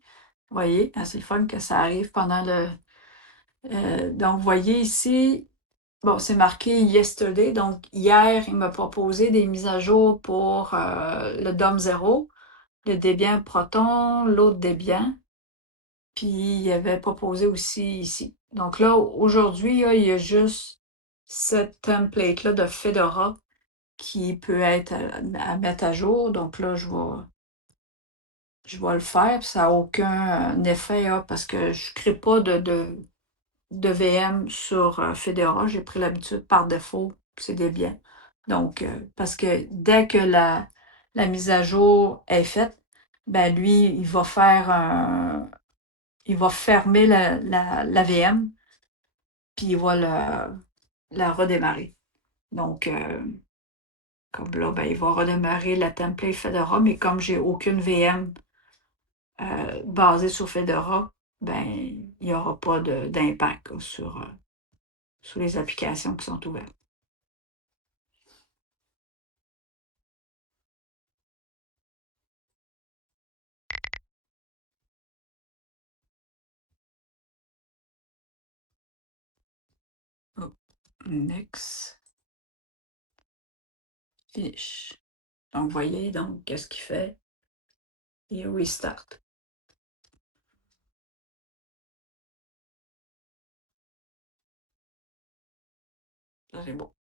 Vous voyez, ah, c'est le fun que ça arrive pendant le. Donc, vous voyez ici, bon, c'est marqué yesterday. Donc, hier, il m'a proposé des mises à jour pour le DOM 0, le Debian Proton, l'autre Debian. Puis, il avait proposé aussi ici. Donc là, aujourd'hui, là, il y a juste cette template-là de Fedora qui peut être à mettre à jour. Donc là, je vais le faire. Puis ça n'a aucun effet là, parce que je ne crée pas de VM sur Fedora. J'ai pris l'habitude par défaut, c'est Debian. Donc, parce que dès que la mise à jour est faite, ben lui, il va fermer la VM, puis il va la redémarrer. Donc, comme là, ben, il va redémarrer la template Fedora, mais comme j'ai aucune VM basée sur Fedora, ben, il n'y aura pas d'impact sur les applications qui sont ouvertes. Oh, next, finish. Donc, vous voyez, donc, qu'est-ce qu'il fait? Il restart. Ça, c'est bon.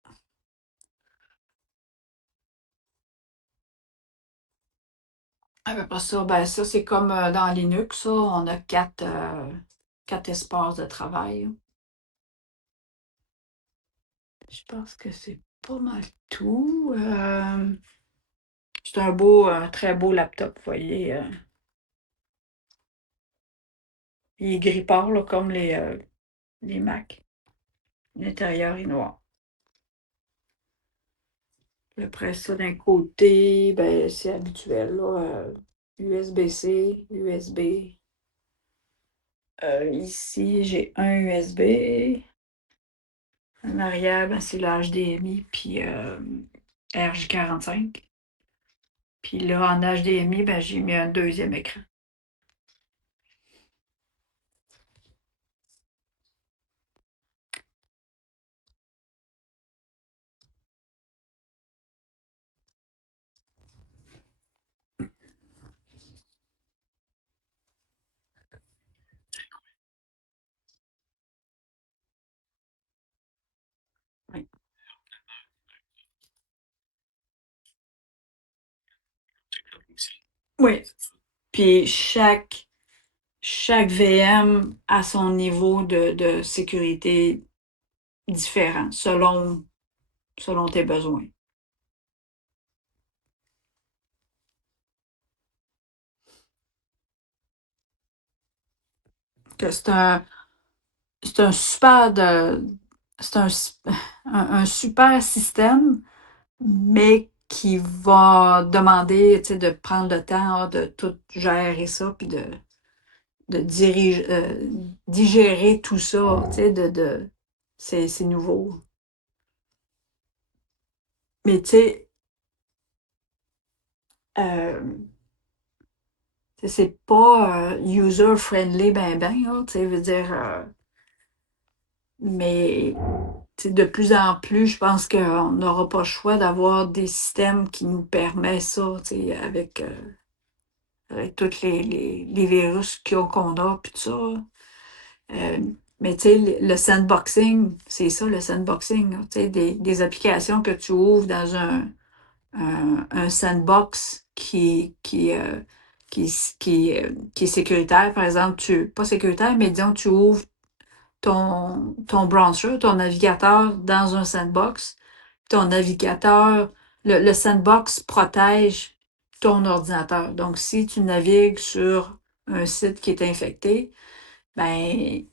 Après ça, ben, ça, c'est comme dans Linux, ça, on a quatre espaces de travail. Je pense que c'est pas mal tout. C'est un très beau laptop, vous voyez. Il est gris pâle, là, comme les Mac. L'intérieur est noir. Puis après ça, d'un côté, ben, c'est habituel, là, USB-C, USB. Ici, j'ai un USB. En arrière, ben, c'est le HDMI, puis RJ45. Puis là, en HDMI, ben, j'ai mis un deuxième écran. Oui. Oui. Puis chaque VM a son niveau de sécurité différent selon tes besoins. Que c'est un super de c'est un super système, mais qui va demander, tu sais, de prendre le temps, de tout gérer ça, puis de digérer tout ça, tu sais, c'est nouveau. Mais tu sais, c'est pas user-friendly ben, là, tu sais, veut dire, mais tu sais, de plus en plus, je pense qu'on n'aura pas le choix d'avoir des systèmes qui nous permettent ça, tu sais, avec tous les virus qu'on a, puis tout ça. Euh, mais tu sais, le sandboxing, c'est ça le sandboxing, là, tu sais, des applications que tu ouvres dans un sandbox qui est sécuritaire. Par exemple, pas sécuritaire, mais disons, tu ouvres ton browser, ton navigateur dans un sandbox. Ton navigateur, le sandbox protège ton ordinateur. Donc, si tu navigues sur un site qui est infecté, ben,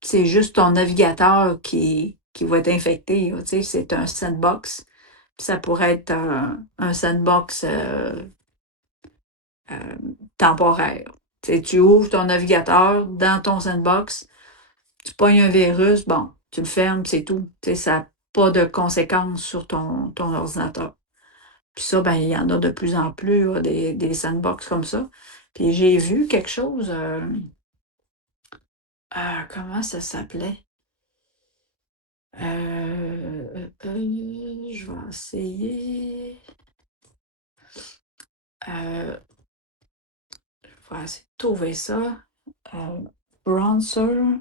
c'est juste ton navigateur qui va être infecté, là, tu sais, c'est un sandbox. Puis ça pourrait être un sandbox euh, temporaire. Tu sais, tu ouvres ton navigateur dans ton sandbox, tu pognes un virus, bon, tu le fermes, c'est tout. Tu sais, ça n'a pas de conséquences sur ton ordinateur. Puis ça, ben, il y en a de plus en plus, là, des sandbox comme ça. Puis j'ai vu quelque chose, comment ça s'appelait? Je vais essayer. Euh, je vais essayer de trouver ça. Euh, Bronzer.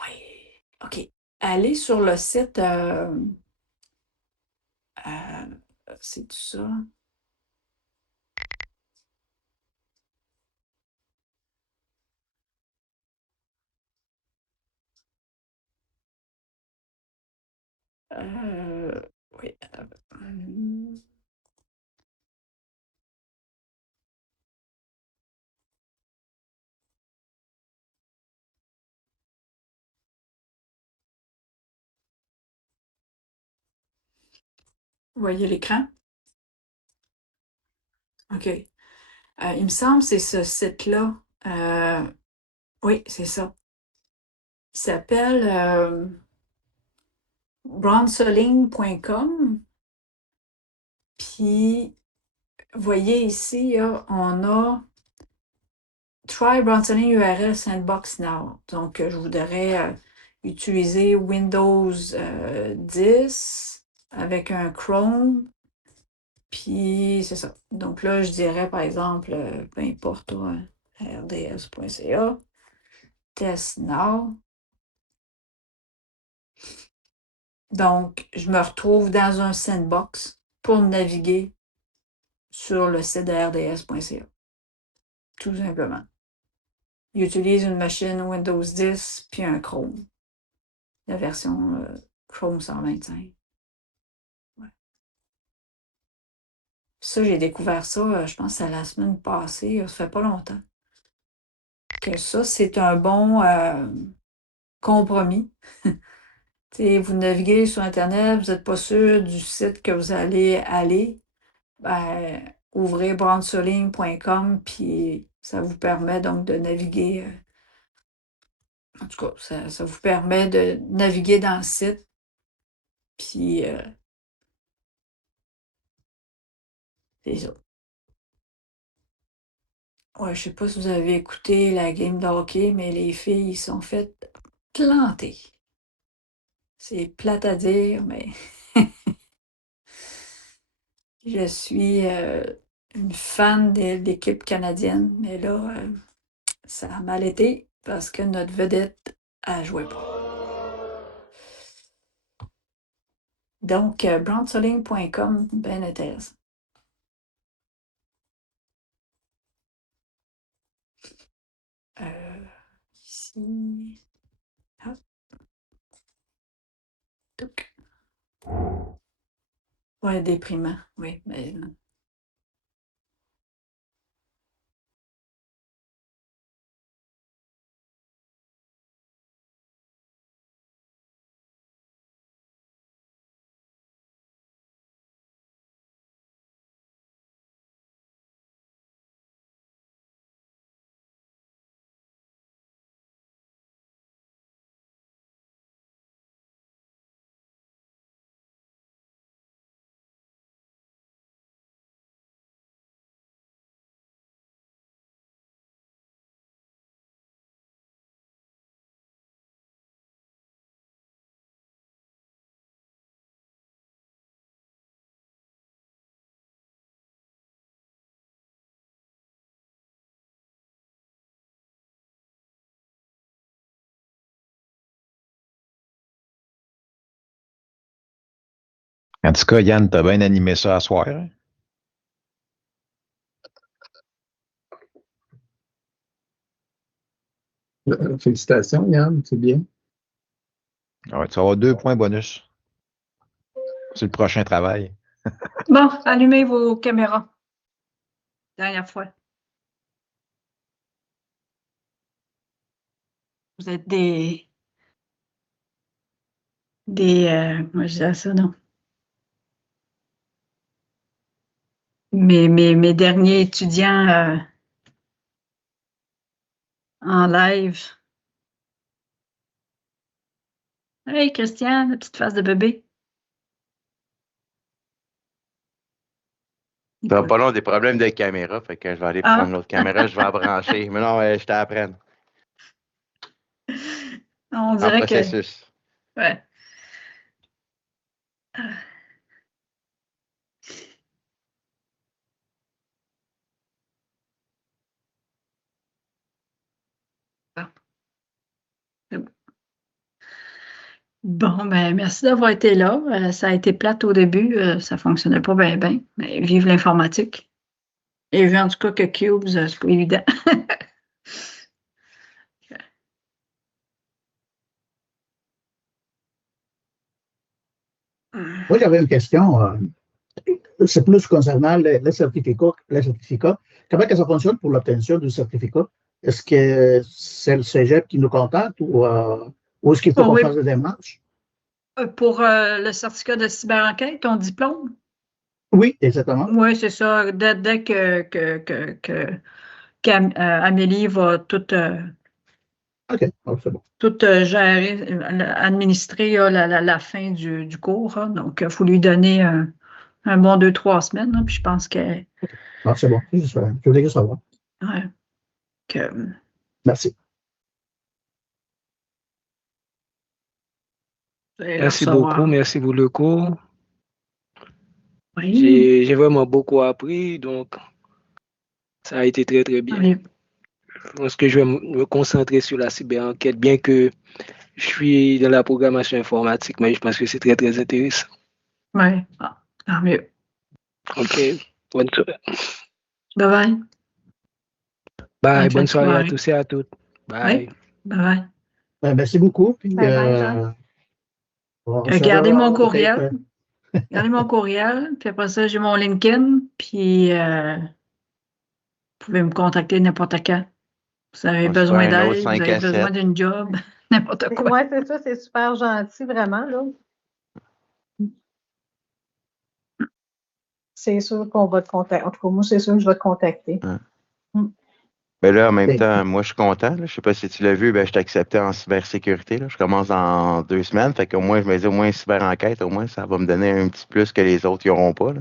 Oui. OK. Allez sur le site. C'est tout ça. Oui. Vous voyez l'écran? OK. Il me semble que c'est ce site-là. Oui, c'est ça. Il s'appelle bronsoling.com. Puis, vous voyez ici, là, on a Try Bronsoling URL Sandbox Now. Donc, je voudrais utiliser Windows 10 avec un Chrome. Puis, c'est ça. Donc là, je dirais, par exemple, peu importe, rds.ca, test now. Donc, je me retrouve dans un sandbox pour naviguer sur le site de rds.ca. Tout simplement. Il utilise une machine Windows 10 puis un Chrome. La version Chrome 125. Ouais. Ça, j'ai découvert ça, je pense que c'est la semaine passée, ça fait pas longtemps. Que ça, c'est un bon compromis. Vous naviguez sur Internet, vous n'êtes pas sûr du site que vous allez aller, ben, ouvrez bronsoling.com, puis ça vous permet donc de naviguer. En tout cas, ça vous permet de naviguer dans le site, puis c'est ça. Ouais, je sais pas si vous avez écouté la game de hockey, mais les filles sont faites planter. C'est plate à dire, mais je suis une fan de l'équipe canadienne. Mais là, ça a mal été parce que notre vedette a joué pas. Donc, brownsoling.com, bien intéressant. Ici. Hop. Touc. Ouais, déprimant, oui. En tout cas, Yann, t'as bien animé ça à soir. Hein? Félicitations, Yann, c'est bien. Ouais, tu vas avoir 2 points bonus. C'est le prochain travail. Bon, allumez vos caméras. Dernière fois. Vous êtes moi je disais ça, non. Mes derniers étudiants en live. Hey, Christian, la petite face de bébé. Ça va pas long des problèmes de caméra, fait que je vais aller prendre l'autre caméra, je vais la brancher. Mais non, je t'apprends. On dirait en processus. Que... Ouais. Bon, ben merci d'avoir été là. Ça a été plate au début, ça fonctionnait pas bien, bien. Mais vive l'informatique. Et vu en tout cas que Cubes, c'est pas évident. Moi, j'avais une question. C'est plus concernant les certificats. Les certificats. Comment que ça fonctionne pour l'obtention du certificat? Est-ce que c'est le cégep qui nous contacte ou est-ce qu'il faut qu'on fasse des démarches? Pour le certificat de cyberenquête, ton diplôme? Oui, exactement. Oui, c'est ça. Dès qu'Amélie va tout, OK, c'est bon. tout gérer, administrer la fin du cours. Hein. Donc, il faut lui donner un bon 2-3 semaines. Hein, puis je pense que. Non, c'est bon. Je voulais juste savoir. Ouais, que, Merci. Merci beaucoup, merci pour le cours. Oui. J'ai vraiment beaucoup appris, donc ça a été très, très bien. Allez. Je pense que je vais me concentrer sur la cyber-enquête, bien que je suis dans la programmation informatique, mais je pense que c'est très, très intéressant. Oui, tant mieux. OK, bonne soirée. Bye-bye. Bye, bonne soirée à tous et à toutes. Bye. Oui, bye-bye. Merci beaucoup. Puis, bye, Jean. Regardez mon courriel. Regardez mon courriel. Puis après ça, j'ai mon LinkedIn. Puis, vous pouvez me contacter n'importe quand. Vous avez besoin d'aide, vous avez besoin d'une job, n'importe quoi. Oui, c'est ça, c'est super gentil, vraiment, là. C'est sûr qu'on va te contacter. En tout cas, moi, c'est sûr que je vais te contacter. Ben là, en même temps, moi, je suis content. Je ne sais pas si tu l'as vu, je t'ai accepté en cybersécurité. Là. Je commence dans 2 semaines. Fait qu'au moins, je me dis, au moins, cyber-enquête, au moins, ça va me donner un petit plus que les autres n'auront pas.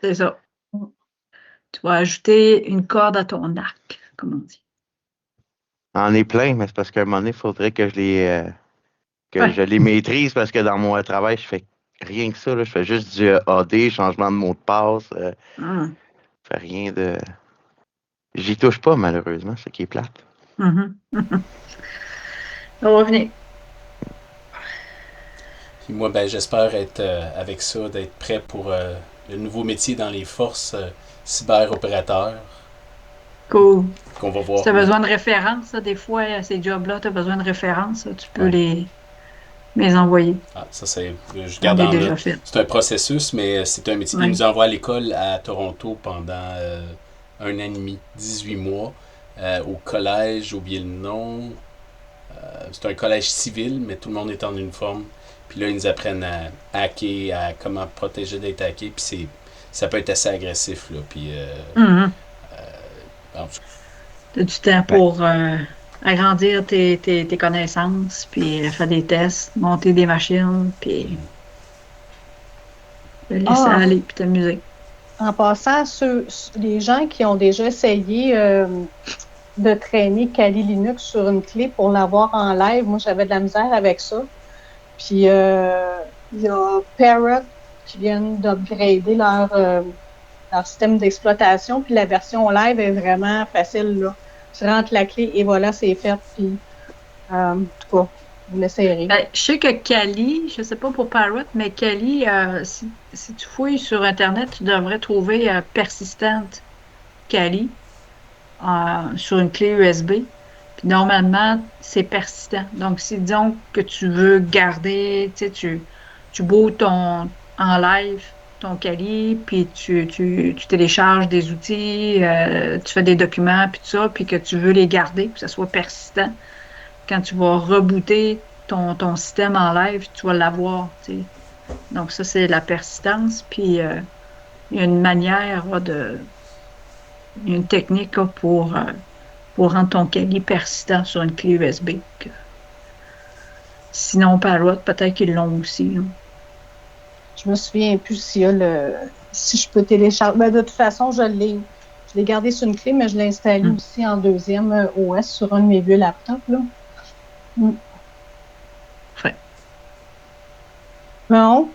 C'est ça. Tu vas ajouter une corde à ton arc, comme on dit. En est plein, mais c'est parce qu'à un moment donné, il faudrait que je les maîtrise parce que dans mon travail, je fais rien que ça. Là. Je fais juste du AD, changement de mot de passe. Je fais rien de. J'y touche pas, malheureusement, ce qui est plate. On va revenir. Puis moi, ben, j'espère être avec ça, d'être prêt pour le nouveau métier dans les forces cyber-opérateurs Cool. qu'on va Si voir. tu as besoin de références, là, des fois, à ces jobs-là, tu as besoin de références, là, tu peux Ouais. les envoyer. Ah, ça, c'est. Je J'en garde ai en déjà note. fait. C'est un processus, mais c'est un métier. Ouais. Ils nous envoient à l'école à Toronto pendant 1 an et demi, 18 mois. Au collège, j'ai oublié le nom. C'est un collège civil, mais tout le monde est en uniforme. Puis là, ils nous apprennent à hacker, à comment protéger d'être hacké. Puis ça peut être assez agressif, là. Puis, Mhm. en tout Tu as du temps pour agrandir tes connaissances, puis faire des tests, monter des machines, puis te laisser Ah. aller, puis t'amuser. En passant, les gens qui ont déjà essayé de traîner Kali Linux sur une clé pour l'avoir en live, moi j'avais de la misère avec ça. Puis il y a Parrot qui viennent d'upgrader leur système d'exploitation, puis la version live est vraiment facile, là. Tu rentres la clé et voilà, c'est fait. Puis en tout cas, vous l'essayerez. Ben, je sais que Kali, je ne sais pas pour Parrot, mais Kali, si tu fouilles sur Internet, tu devrais trouver Persistent Kali sur une clé USB. Puis normalement, c'est persistant. Donc, si disons que tu veux garder, tu sais, tu bootes en live ton Kali, puis tu télécharges des outils, tu fais des documents, puis tout ça, puis que tu veux les garder, que ça soit persistant. Quand tu vas rebooter ton système en live, tu vas l'avoir, tu sais. Donc, ça, c'est la persistance. Puis, il y a une manière il y a une technique là, pour rendre ton Kali persistant sur une clé USB. Sinon, Parrot, peut-être qu'ils l'ont aussi. Là. Je me souviens plus si je peux télécharger. Ben, de toute façon, je l'ai gardé sur une clé, mais je l'ai installé aussi en deuxième OS sur un de mes vieux laptops. Là. Ouais. Non.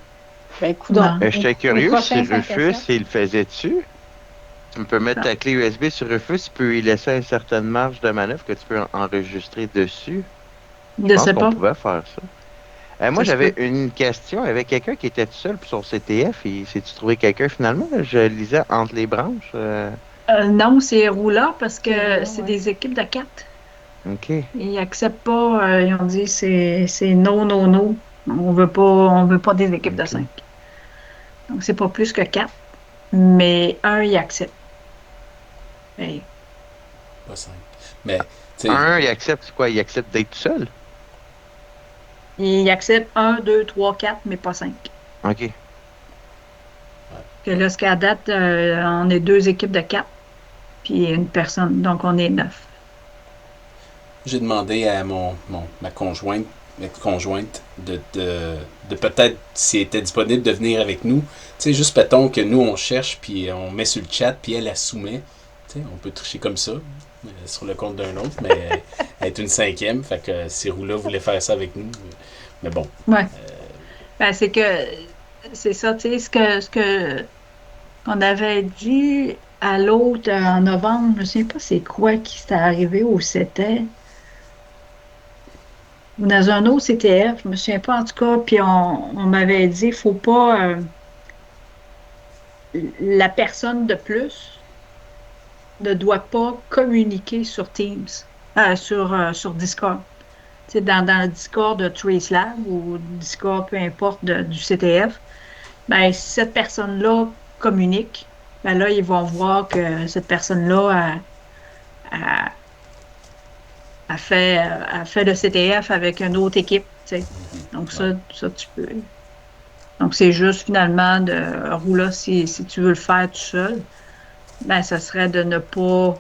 Ben, écoute, j'étais curieux si Rufus, il le faisait dessus. Tu peux mettre ta clé USB sur Rufus, tu peux y laisser une certaine marge de manœuvre que tu peux enregistrer dessus. Je pense qu'on pouvait faire ça. Moi, j'avais une question. Il y avait quelqu'un qui était tout seul pour son CTF. S'est-tu trouvé quelqu'un finalement? Je lisais entre les branches. Non, c'est Roula parce que c'est des équipes de 4. OK. Ils n'acceptent pas. Ils ont dit c'est no, no, no. On veut pas des équipes de 5. Donc, c'est pas plus que 4. Mais un, il accepte. Hey. Pas 5. Mais, un, il accepte quoi? Il accepte d'être tout seul? Il accepte 1, 2, 3, 4, mais pas 5. OK. Ouais. Que là, jusqu'à date, on est 2 équipes de 4, puis une personne. Donc, on est 9. J'ai demandé à ma conjointe de peut-être, s'il était disponible, de venir avec nous. Tu sais, juste mettons que nous, on cherche, puis on met sur le chat, puis elle soumet. Tu sais, on peut tricher comme ça, sur le compte d'un autre, mais elle est une 5e, fait que si Roula voulait faire ça avec nous. Mais bon. Ouais. Ben, c'est ça, tu sais, ce que on avait dit à l'autre en novembre, je ne sais pas c'est quoi qui s'est arrivé ou c'était. Ou dans un autre CTF, je ne me souviens pas en tout cas, puis on m'avait dit, il ne faut pas la personne de plus ne doit pas communiquer sur Teams, sur Discord. Tu sais, dans le Discord de TraceLab ou Discord, peu importe, du CTF, ben, si cette personne-là communique, ben là, ils vont voir que cette personne-là a fait le CTF avec une autre équipe. Tu sais. Donc, ça, tu peux. Donc, c'est juste finalement de rouler si tu veux le faire tout seul, ben, ça serait de ne pas.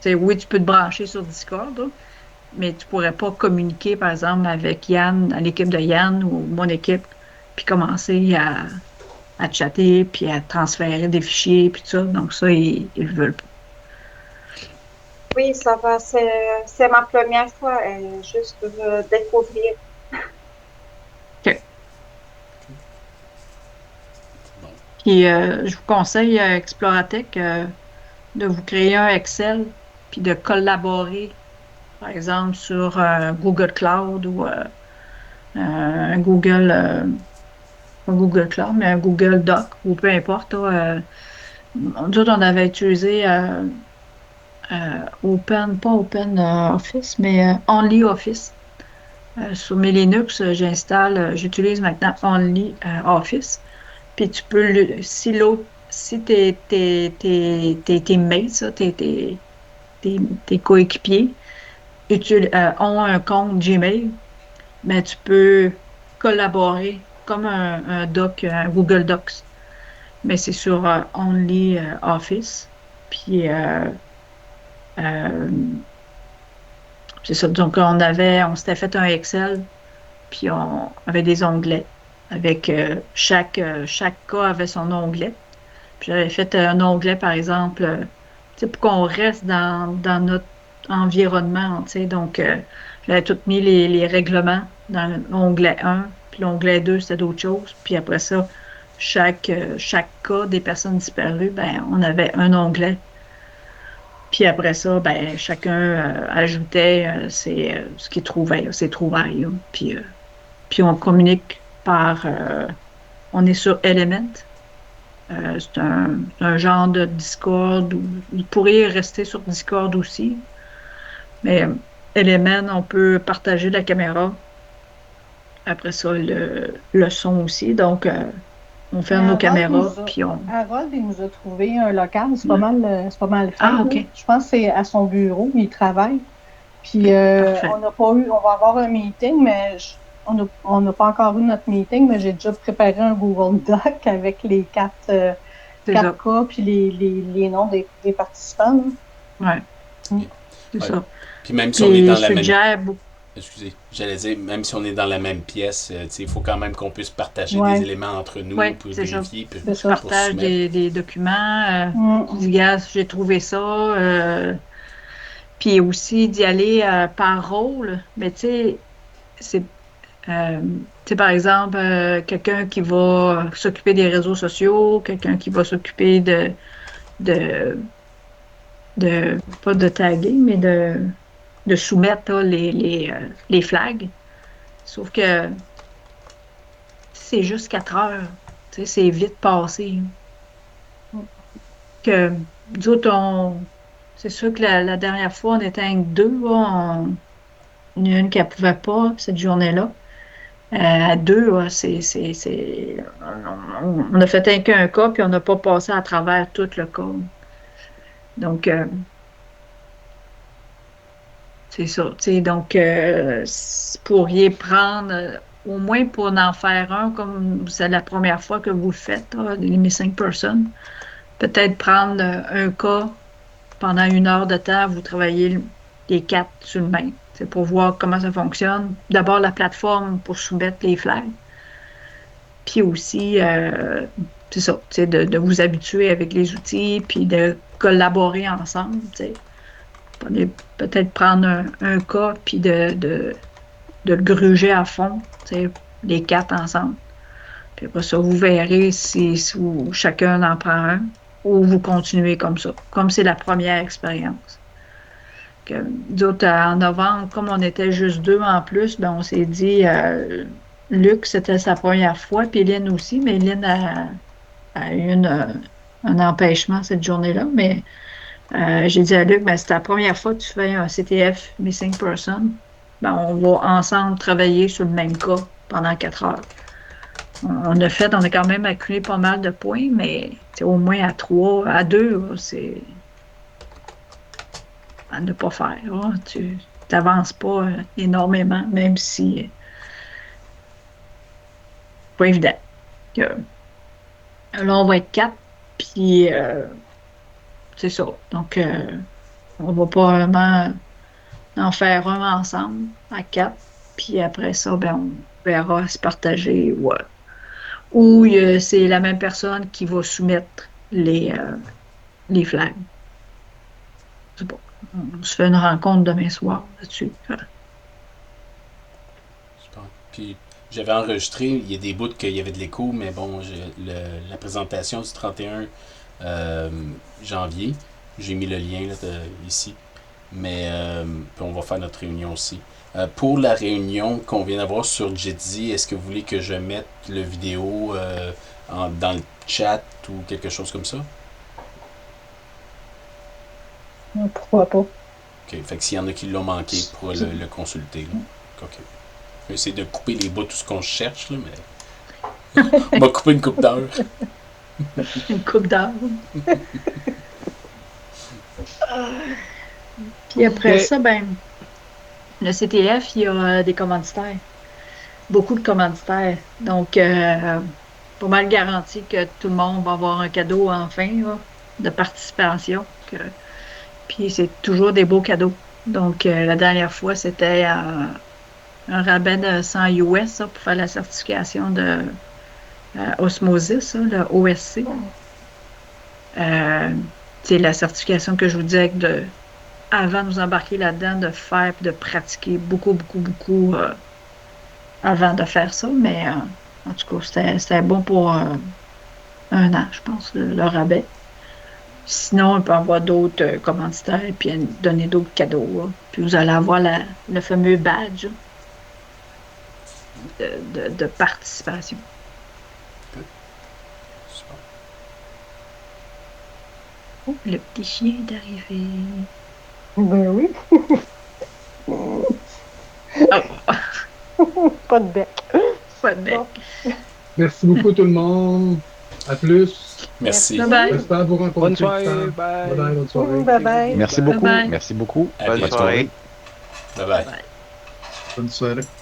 Tu sais, oui, tu peux te brancher sur Discord, là, mais tu ne pourrais pas communiquer, par exemple, avec Yann, à l'équipe de Yann ou mon équipe, puis commencer à chatter, puis à transférer des fichiers, puis tout ça. Donc, ça, ils ne veulent pas. Oui, ça va. C'est ma première fois, juste pour découvrir. OK. Puis, je vous conseille, Exploratech, de vous créer un Excel, puis de collaborer, par exemple, sur Google Cloud un Google, pas Google Cloud, mais un Google Doc, ou peu importe. Là, nous autres, on avait utilisé pas Open Office, mais Only Office. Sur mes Linux, j'utilise maintenant Only Office. Puis tu peux, si tes teammates, ça, tes coéquipiers, ont un compte Gmail, mais tu peux collaborer comme un doc, un Google Docs, mais c'est sur Only Office. Puis euh, c'est ça. Donc on s'était fait un Excel, puis on avait des onglets avec chaque cas avait son onglet. Puis j'avais fait un onglet, par exemple, tu sais, pour qu'on reste dans notre environnement, tu sais. Donc, j'avais tout mis les règlements dans l'onglet 1, puis l'onglet 2, c'était d'autres choses. Puis après ça, chaque cas des personnes disparues, ben, on avait un onglet. Puis après ça, ben, chacun ajoutait ce qu'il trouvait, ses trouvailles, là. Puis on communique on est sur Element. C'est un genre de Discord où vous pourriez rester sur Discord aussi. Mais Element, on peut partager la caméra. Après ça, le son aussi. Donc, on ferme nos caméras, puis on... Harold, il nous a trouvé un local. C'est pas mal fait. Ah, OK. Là. Je pense que c'est à son bureau. Il travaille. Puis, on va avoir un meeting, mais on n'a pas encore eu notre meeting, mais j'ai déjà préparé un Google Doc avec les quatre cas puis les noms des participants. Oui, c'est ça. Puis même si on est dans la même... Excusez, j'allais dire, même si on est dans la même pièce, il faut quand même qu'on puisse partager des éléments entre nous pour vérifier. Je partage des documents. J'ai trouvé ça. Puis aussi d'y aller par rôle. Mais tu sais, par exemple, quelqu'un qui va s'occuper des réseaux sociaux, quelqu'un qui va s'occuper pas de taguer, mais de soumettre là, les flags. Sauf que c'est juste 4 heures. C'est vite passé. Que, nous autres, c'est sûr que la dernière fois, on était avec 2. Il y en a une qui ne pouvait pas cette journée-là. À 2, on a fait qu'un cas, puis on n'a pas passé à travers tout le code. Donc, c'est ça. Donc, vous pourriez prendre, au moins pour en faire un, comme c'est la première fois que vous le faites, les missing persons, peut-être prendre un cas pendant 1 heure de temps, vous travaillez les 4 sur le même. C'est pour voir comment ça fonctionne. D'abord, la plateforme pour soumettre les flags. Puis aussi, c'est ça, de vous habituer avec les outils, puis de collaborer ensemble. Peut-être prendre un cas, puis de le gruger à fond, les 4 ensemble. Puis après ça, vous verrez si chacun en prend un, ou vous continuez comme ça, comme c'est la première expérience. D'autres, en novembre, comme on était juste 2 en plus, ben on s'est dit, Luc, c'était sa première fois, puis Lynn aussi, mais Lynn a eu un empêchement cette journée-là. Mais j'ai dit à Luc, ben, c'est la première fois que tu fais un CTF Missing Person. Ben, on va ensemble travailler sur le même cas pendant 4 heures. On a quand même accumulé pas mal de points, mais au moins à 2, c'est à ne pas faire. Hein. Tu n'avances pas énormément, même si c'est pas évident. Là, on va être 4, puis c'est ça. Donc, on va pas vraiment en faire un ensemble à 4, puis après ça, ben, on verra se partager ou c'est la même personne qui va soumettre les flags. C'est bon. On se fait une rencontre demain soir là-dessus. Super. Puis j'avais enregistré, il y a des bouts qu'il y avait de l'écho, mais bon, la présentation du 31 janvier, j'ai mis le lien là, ici. Mais puis on va faire notre réunion aussi. Pour la réunion qu'on vient d'avoir sur Jitsi, est-ce que vous voulez que je mette le vidéo dans le chat ou quelque chose comme ça? Pourquoi pas? OK. Fait que s'il y en a qui l'ont manqué, pour le consulter. Là. OK. Je vais essayer de couper les bouts, tout ce qu'on cherche, là, mais... on va couper une coupe d'heure. Une coupe d'heure. Puis après ça, ben, le CTF, il y a des commanditaires. Beaucoup de commanditaires. Donc, pas mal garanti que tout le monde va avoir un cadeau enfin là, de participation. Puis c'est toujours des beaux cadeaux. Donc, la dernière fois, c'était un rabais de 100 US ça, pour faire la certification de Osmosis, ça, le OSC. C'est la certification que je vous disais avant de nous embarquer là-dedans, de faire et de pratiquer beaucoup avant de faire ça. Mais en tout cas, c'était bon pour un an, je pense, le rabais. Sinon, on peut avoir d'autres commanditaires et puis donner d'autres cadeaux. Là. Puis vous allez avoir le fameux badge de participation. Super. Oh, le petit chien est arrivé. Ben oui. Oh, Pas de bec. pas de bec. Bon. Merci beaucoup tout le monde. À plus. Merci. Bye-bye. J'espère vous rencontrer. Bonne soirée. plus tard. Bye. Bye bye, bonne soirée. Bye bye. Merci beaucoup. Bye-bye. Merci beaucoup. À Bonne bientôt. soirée. Bye bye. Bonne soirée.